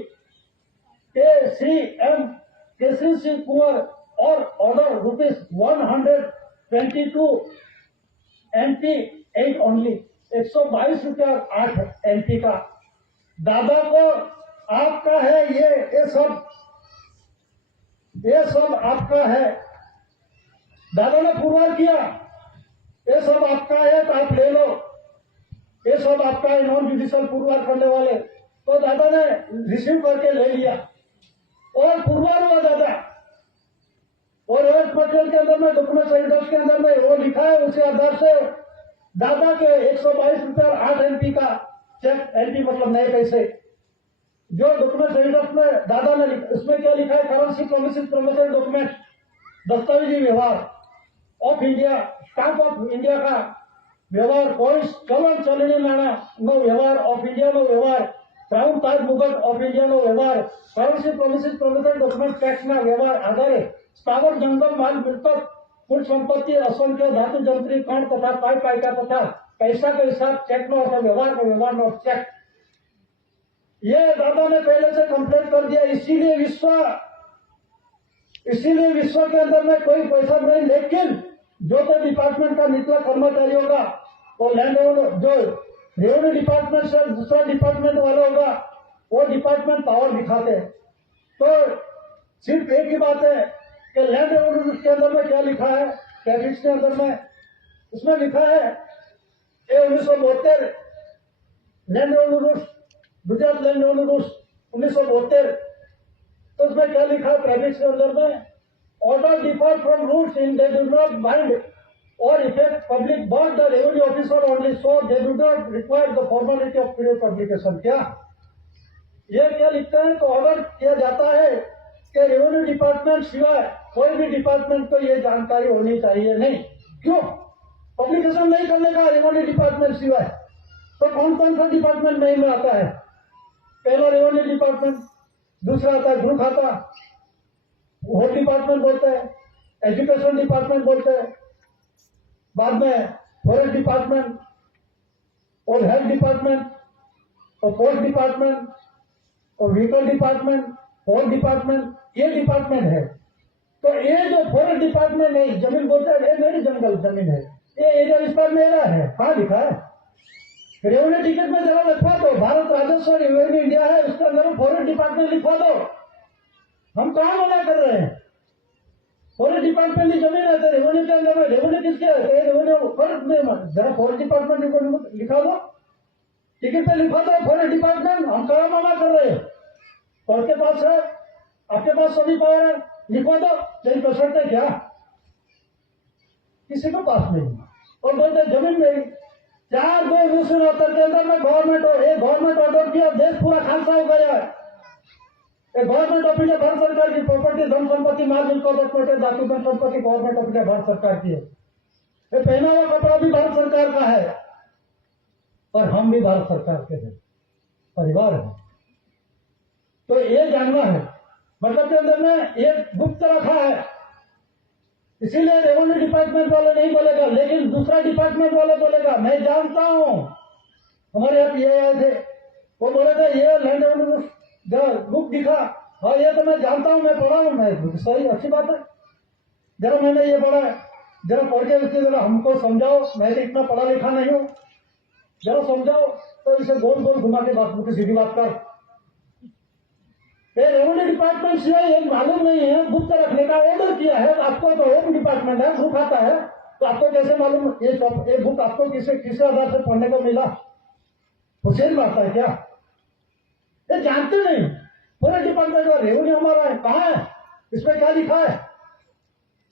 के श्री एम केसरी सिंह कुंवर और ऑर्डर ₹122 एमपी 8 ओनली। 122 रुपया 8 एमपी का दादा को आपका है। ये सब आपका है। दादा ने पुरवार किया ये सब आपका है तो आप ले लो। ये सब आपका है नॉन जुडिशियल पुरवार करने वाले। तो दादा ने रिसीव करके ले लिया और पूर्वानुवाद दादा और एफ मटेरियल के अंदर में डॉक्यूमेंट एविडेंस के अंदर में वो लिखा है, उसी आधार से दादा के 122 रुपये 8 एमपी का चेक, एमपी मतलब नए पैसे, जो डॉक्यूमेंट एविडेंस में दादा ने इसमें क्या लिखा है, करेंसी प्रोमिसेस प्रमोशन डॉक्यूमेंट, दस्तावेजी व्यवहार of India, staff of India का व्यवहार, कोई चलन चलनी नाणा नो व्यवहार ऑफ इंडिया नो व्यवहार, क्राउन ताज मुगट ऑफ इंडिया नो व्यवहार, currency promises promotion document tax ना व्यवहार आधारे स्थावर जंगम माल मिलकत कुल संपत्ति असंख्य धातु जंत्री खंड तथा पाई पाइका तथा पैसा के हिसाब चेक नो अथवा व्यवहार में व्यवहार नो चेक, ये दादा ने पहले से कंप्लेंट कर दिया। इसीलिए विश्व के अंदर में कोई पैसा नहीं, लेकिन जो तो डिपार्टमेंट का निचला कर्मचारी होगा वो लैंड जो रेवेन्यू डिपार्टमेंट से दूसरा डिपार्टमेंट वाला होगा वो डिपार्टमेंट पावर दिखाते हैं। तो सिर्फ एक ही बात है कि लैंड रेवेन्यू के अंदर में क्या लिखा है, टैक्स के अंदर में उसमें लिखा है 1972 land revenue rules, Gujarat land revenue rules 1972, तो उसमें क्या लिखा है ट्रैफिक के अंदर में, order differ from rules in they do not bind और effect public but the revenue officer only, so they do not require the formality of period publication. क्या ये क्या लिखते हैं, तो ऑर्डर किया जाता है कि रेवेन्यू डिपार्टमेंट सिवाय कोई भी डिपार्टमेंट को ये जानकारी होनी चाहिए नहीं। क्यों पब्लिकेशन नहीं करने का रेवेन्यू डिपार्टमेंट सिवाय, तो कौन कौन सा डिपार्टमेंट नहीं में आता है, पहला रेवेन्यू डिपार्टमेंट, दूसरा आता है गृह खाता, होम डिपार्टमेंट बोलते हैं, एजुकेशन डिपार्टमेंट बोलते हैं, बाद में फॉरेस्ट डिपार्टमेंट और हेल्थ डिपार्टमेंट और पोस्ट डिपार्टमेंट और व्हीकल डिपार्टमेंट, फॉरेस्ट डिपार्टमेंट, ये डिपार्टमेंट है। तो ये जो फॉरेस्ट डिपार्टमेंट है, जमीन बोलते हैं ये मेरी जंगल जमीन है, ये एरिया विस्तार मेरा है, कहाँ लिखा है, रेवेन्यू टिकट में जरा लिखवा दो, भारत राजस्व रेवेन्यू इंडिया है उसके अंदर फॉरेस्ट डिपार्टमेंट लिखवा दो। हम कहाँ मना कर रहे हैं, फॉरेस्ट डिपार्टमेंट की जमीन है, रेवेन्यू के अंदर में रेवेन्यू किसके है, रेवेन्यू फॉरेस्ट में, जरा फॉरेस्ट डिपार्टमेंट लिखा दो, टिकट पे लिखा दो फॉरेस्ट डिपार्टमेंट, हम कहाँ मना कर रहे हैं, कोर्ट के पास है, आपके पास सभी पावर है, लिखवा दो, चेंज कर सकते क्या, किसी को पास नहीं। और बोलते जमीन मेरी, 4/2/1969 के अंदर में गवर्नमेंट ऑर्डर किया, देश पूरा खालसा हो गया है, गवर्नमेंट ऑफ इंडिया भारत सरकार की प्रॉपर्टी धन संपत्ति माल मिलकत धातु धन संपत्ति गवर्नमेंट ऑफ इंडिया भारत सरकार की है, ये पहना हुआ कपड़ा भी भारत सरकार का है, और हम भी भारत सरकार के हैं, परिवार है। तो ये जानना है, मतलब के अंदर में ये गुप्त रखा है, इसीलिए रेवेन्यू डिपार्टमेंट वाले नहीं बोलेगा, लेकिन दूसरा डिपार्टमेंट वाले बोलेगा। मैं जानता हूं, हमारे यहाँ पीए आए थे, वो बोले थे ये लैंड रेवेन्यू बुक दिखा, हाँ ये तो मैं जानता हूं, मैं पढ़ा हूं, मैं सही अच्छी बात है, जरा मैंने ये पढ़ा है, जरा पढ़ के जरा हमको समझाओ, मैं तो इतना पढ़ा लिखा नहीं हूं, जरा समझाओ। तो इसे गोल गोल घुमा के बात की सीधी बात कर, रेवेन्यू डिपार्टमेंट से ये मालूम नहीं है, गुप्त रखने का ऑर्डर किया है आपको, तो होम डिपार्टमेंट है, ग्रुप आता है, तो आपको कैसे मालूम ये बुक आपको किस आधार से पढ़ने को मिला, हुसैन बात है क्या, ये जानते नहीं। पूरे डिपार्टमेंट का रेवेन्यू हमारा है, कहाँ है, इसमें क्या लिखा है,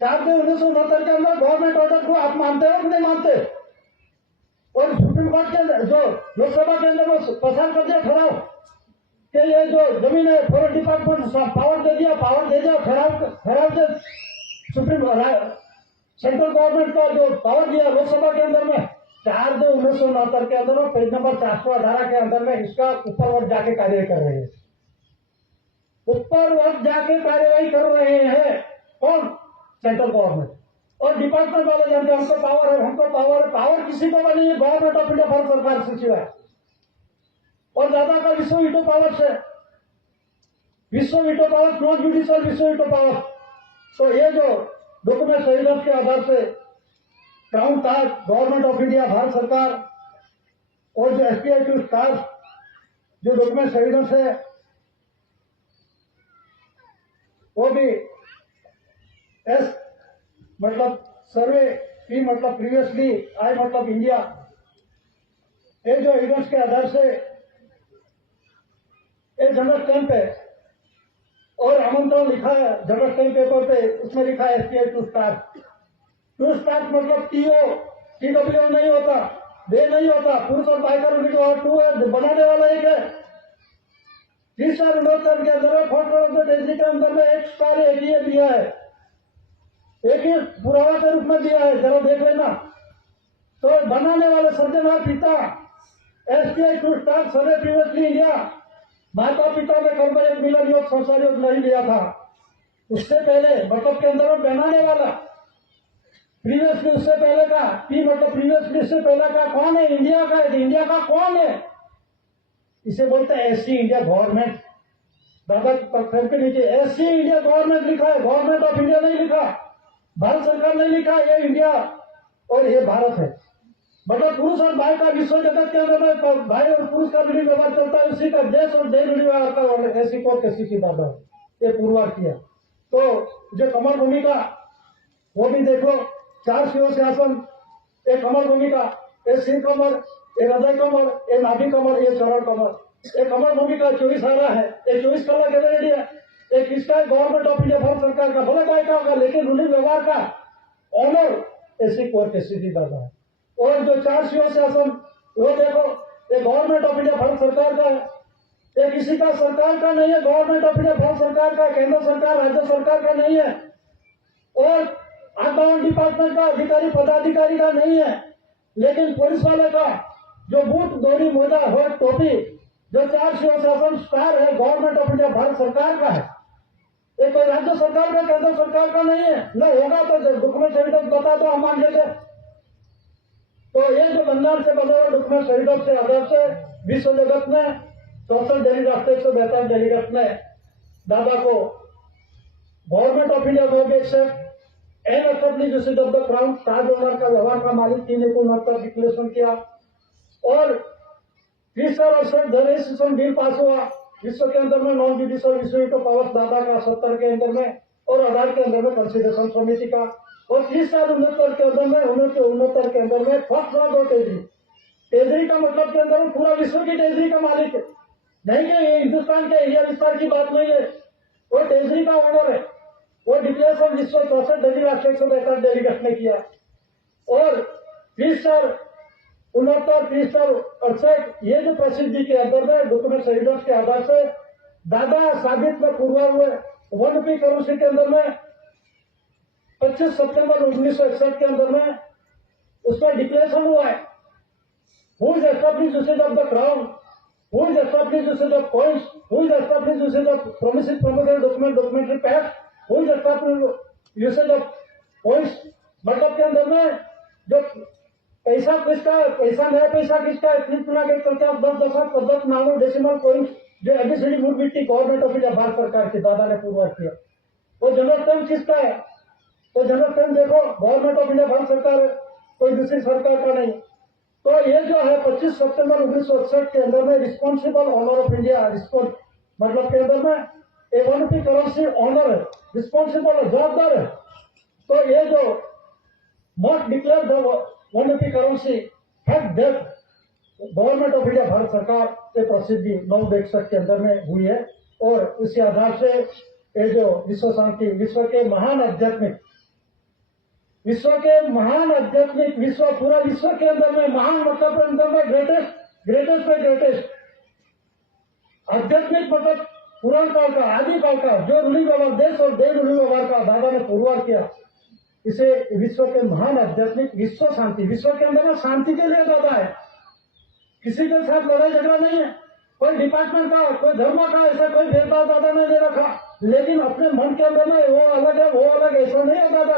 4/1969 के अंदर गवर्नमेंट ऑर्डर को आप मानते हो कि नहीं मानते, और सुप्रीम कोर्ट के अंदर जो लोकसभा के अंदर वो प्रसार कर दिया ठहराव कि ये जो जमीन है फॉरेस्ट डिपार्टमेंट पावर दे दिया ठहराव से सुप्रीम सेंट्रल गवर्नमेंट का जो पावर दिया लोकसभा के अंदर में 4/1969 के अंदर में पेज नंबर 418 के अंदर में इसका ऊपर वर्ग जाके कार्यवाही कर रहे हैं, ऊपर वर्ग जाके कार्यवाही कर रहे हैं कौन, सेंट्रल गवर्नमेंट, और डिपार्टमेंट वाले जानते हैं हमको पावर है, पावर किसी को नहीं है, गवर्नमेंट ऑफ इंडिया भारत सरकार से सिवाय, और ज्यादा का विश्व वीटो पावर से, विश्व वीटो पावर नॉन जुडिशियल विश्व वीटो पावर। तो ये जो डॉक्यूमेंट एविडेंस के आधार से क्राउन ताज गवर्नमेंट ऑफ इंडिया भारत सरकार और जो एसपीआई टू स्टाफ जो डॉक्यूमेंट एविडेंस है वो भी एस मतलब सर्वे, पी मतलब प्रीवियसली, आई मतलब इंडिया, ये जो एविडेंस के आधार से एक जनरल कैंप है और आमंत्रण लिखा है जगत टाइम पेपर पे, उसमें लिखा है STI to start. To start मतलब TW नहीं होता, दे नहीं होता, पुरुष और बाइकर और टू है, बनाने वाला एक है। 30 साल उन्होंने के अंदर फोटो के अंदर में एक स्टार एक ही दिया है, एक ही पुरावा के रूप में दिया है, जरा देख लेना। तो बनाने वाले सर्जनहार पिता STI to start survey previously India, माता पिता ने कर्म योग, मिलन योग, संसार योग नहीं लिया था। उससे पहले मतलब के अंदर बनाने वाला प्रीवियसली, उससे पहले का पी मतलब प्रीवियसली से पहले का कौन है? इंडिया का है। इंडिया का कौन है? इसे बोलते हैं SC इंडिया गवर्नमेंट। दादा पत्थर के नीचे SC इंडिया गवर्नमेंट लिखा है, गवर्नमेंट ऑफ इंडिया नहीं लिखा, भारत सरकार नहीं लिखा। ये इंडिया और ये भारत है। मतलब पुरुष और भाई का विश्व जगत के अंदर में भाई और पुरुष का भी व्यवहार चलता है, उसी का देश और देश व्यवहार का ऐसी को किसी दादा ये पुरवार किया। तो जो कमल भूमिका वो भी देखो, 4 शिव शासन, एक कमल भूमिका, एक सिर कमर, एक हृदय कमर, एक नाभि कमर, एक चरण कमर। एक कमल भूमिका 24 आरा है, एक 24 कला कैबिनेट है, एक इसका गवर्नमेंट ऑफ इंडिया भारत सरकार का भले काय का होगा, लेकिन रूलिंग व्यवहार का ऑनर ऐसी कोर्ट के सीधी दादा है। और जो 4 शिव शासन वो देखो, एक गवर्नमेंट ऑफ इंडिया भारत सरकार का है, ये किसी का सरकार का नहीं है, गवर्नमेंट ऑफ इंडिया भारत सरकार का, केंद्र सरकार राज्य सरकार का नहीं है, और आकाउंट डिपार्टमेंट का अधिकारी पदाधिकारी का नहीं है। लेकिन पुलिस वाले का जो बूट डोरी मोजा हो टोपी, जो 4 शिव शासन स्टार है, गवर्नमेंट ऑफ इंडिया भारत सरकार का है। ये कोई राज्य सरकार का, केंद्र सरकार का नहीं है। न होगा तो डॉक्यूमेंट एविडेंस बता दो, हम मान लेंगे। तो ये जो बंगाल से बना हुआ डॉक्यूमेंट एविडेंस से आधार से विश्व जगत में 64 डेलीगेट, 142 डेलीगेट ने दादा को गवर्नमेंट ऑफ इंडिया में accept and establish usage of the crown, ताज ओनर का व्यवहार का मालिक 3 डिक्लेरेशन किया। और 30 साल रजिस्ट्रेशन बिल पास हुआ विश्व के अंदर में, नॉन जुडिशियल विश्व को पावर्स दादा का 70 के अंदर में, और आधार के अंदर में कंसिडरेशन समिति का। और 30 साल 69 के अंदर में, 69 के अंदर में फर्स्ट रॉ टेजरी का मतलब के अंदर में पूरा विश्व की टेजरी का मालिक है, नहीं कि ये हिंदुस्तान के एरिया विस्तार की बात नहीं है, वो टेजरी का ऑर्डर है। वो डिक्लेरेशन विश्व 64 डेलीगेट 142 डेलीगेट ने किया। और 30 साल 69, 30 साल 68 ये जो प्रसिद्धि के अंदर में डॉक्यूमेंट एविडेंस के आधार से दादा साबित में पूर्वा हुए 1 करोड़ के अंदर में 25 सितंबर 1961 के अंदर में उसका डिक्लेरेशन हुआ है। Who is establish usage of the crown, who is establish usage of coins, who is establish usage of promising promotion document, documentary pact, who is establish usage of coins. मतलब के अंदर में जो पैसा किसका है, पैसा नया पैसा किसका है, 3 के 50 10 दशक 10 नानों डेसिमल कॉइंस जो एबीसीडी मूड मिट्टी गवर्नमेंट ऑफ इंडिया भारत सरकार की दादा ने पूर्व किया। वो जनरल टर्म किसका है? तो जनरल टर्म देखो गवर्नमेंट ऑफ इंडिया भारत सरकार, कोई दूसरी सरकार का नहीं। तो ये जो है 25 सितंबर 1961 के अंदर में रिस्पॉन्सिबल ऑनर ऑफ इंडिया, मतलब के अंदर में A1 करेंसी ऑनर है, रिस्पॉन्सिबल जवाबदार है। तो ये जो must declare the 1 currency had that government of India Bharat सरकार से प्रसिद्धि 961 के अंदर में हुई है। और उसी आधार से ये जो विश्व शांति, विश्व के महान आध्यात्मिक, विश्व पूरा विश्व के अंदर में महान मतलब के अंदर में ग्रेटेस्ट में ग्रेटेस्ट आध्यात्मिक मतलब पुराण काल का, आदि काल का जो रूलिंग व्यवहार, देश और देश रूलिंग व्यवहार का दादा ने पुरवार किया, इसे विश्व के महान आध्यात्मिक विश्व शांति, विश्व के अंदर में शांति के लिए दादा है। किसी के साथ लड़ाई झगड़ा नहीं है, कोई डिपार्टमेंट का, कोई धर्म का ऐसा कोई भेदभाव दादा ने नहीं रखा। लेकिन अपने मन के अंदर में वो अलग है, वो अलग, ऐसा नहीं है दादा।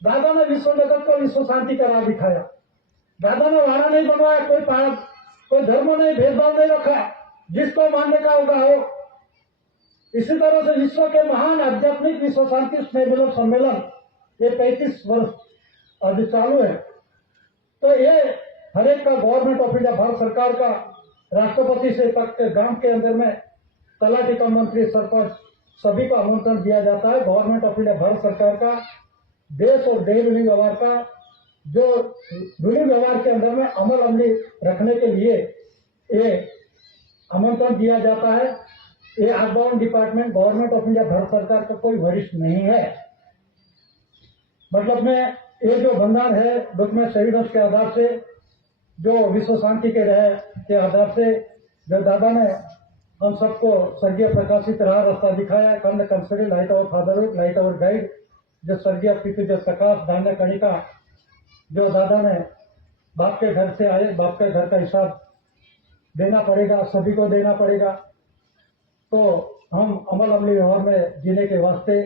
दादा ने विश्व जगत को विश्व शांति का राह दिखाया। दादा ने वाड़ा नहीं बनवाया, कोई धर्म नहीं, भेदभाव नहीं रखा, जिसको मानने का होगा हो। इसी तरह से विश्व के महान आध्यात्मिक विश्व शांति स्नेह सम्मेलन ये 35 वर्ष आज चालू है। तो ये हर एक का गवर्नमेंट ऑफ इंडिया भारत सरकार का राष्ट्रपति से तक के गांव के अंदर में तलाटी का मंत्री, सरपंच सभी को आमंत्रण दिया जाता है। गवर्नमेंट ऑफ इंडिया भारत सरकार का देश और देश रूलिंग व्यवहार का जो रूलिंग व्यवहार के अंदर में अमली रखने के लिए ये आमंत्रण दिया जाता है। ये outbound department government of India Bharat सरकार का कोई वरिष्ठ नहीं है। मतलब में ये जो बंधन है डॉक्यूमेंट शहीदों के आधार से, जो विश्व शांति के रहे के आधार से, जो दादा ने हम सबको स्वर्गीय प्रकाशित राह रास्ता दिखाया, कंद कंसरी लाइट अवर फादरहुड, लाइट अवर गाइड, जो स्वर्गीय पितृ जो प्रकाश धान्य कणिका, जो दादा ने बाप के घर से आए, बाप के घर का हिसाब देना पड़ेगा, सभी को देना पड़ेगा। तो हम अमल अमली व्यवहार में जीने के वास्ते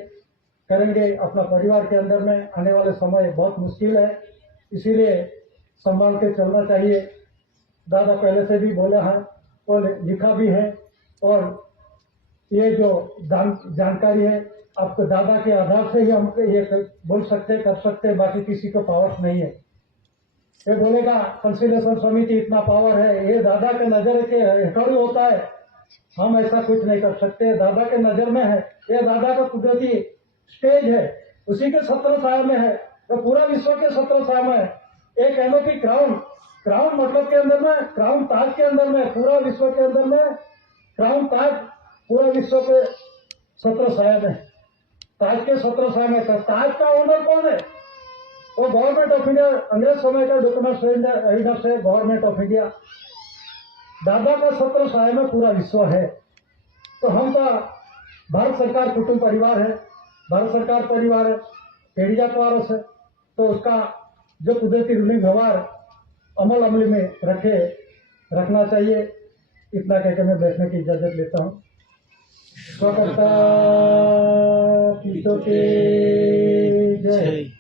करेंगे। अपना परिवार के अंदर में आने वाले समय बहुत मुश्किल है, इसीलिए संभाल के चलना चाहिए। दादा पहले से भी बोला है और लिखा भी है, और ये जो जानकारी है आपको दादा के आधार से ही हम ये बोल सकते कर सकते, बाकी किसी को पावर नहीं है। ये बोलेगा कंसिलेशन समिति इतना पावर है, ये दादा के नजर के हेठल होता है, हम ऐसा कुछ नहीं कर सकते। दादा के नजर में है, ये दादा का कुदरती स्टेज है, उसी के 17 साल में है, तो पूरा विश्व के 17 साल में है। एक एनओपी क्राउन, क्राउन मतलब के अंदर में, क्राउन ताज के अंदर में, पूरा विश्व के अंदर में क्राउन ताज पूरा विश्व के 17 साल में, ताज के 17 साल में। ताज का ओनर कौन है? वो गवर्नमेंट ऑफ इंडिया, अंग्रेज समय का डॉक्यूमेंट से गवर्नमेंट ऑफ इंडिया। दादा का 17 साल में पूरा विश्व है। तो हम तो भारत सरकार कुटुंब परिवार है, भारत सरकार परिवार है, पेड़ीजात वारस है, तो उसका जो कुदरती रूलिंग व्यवहार अमल अमली में रखना चाहिए। इतना कहकर मैं बैठने की इजाजत लेता हूँ। स्वतंत्रता की जय।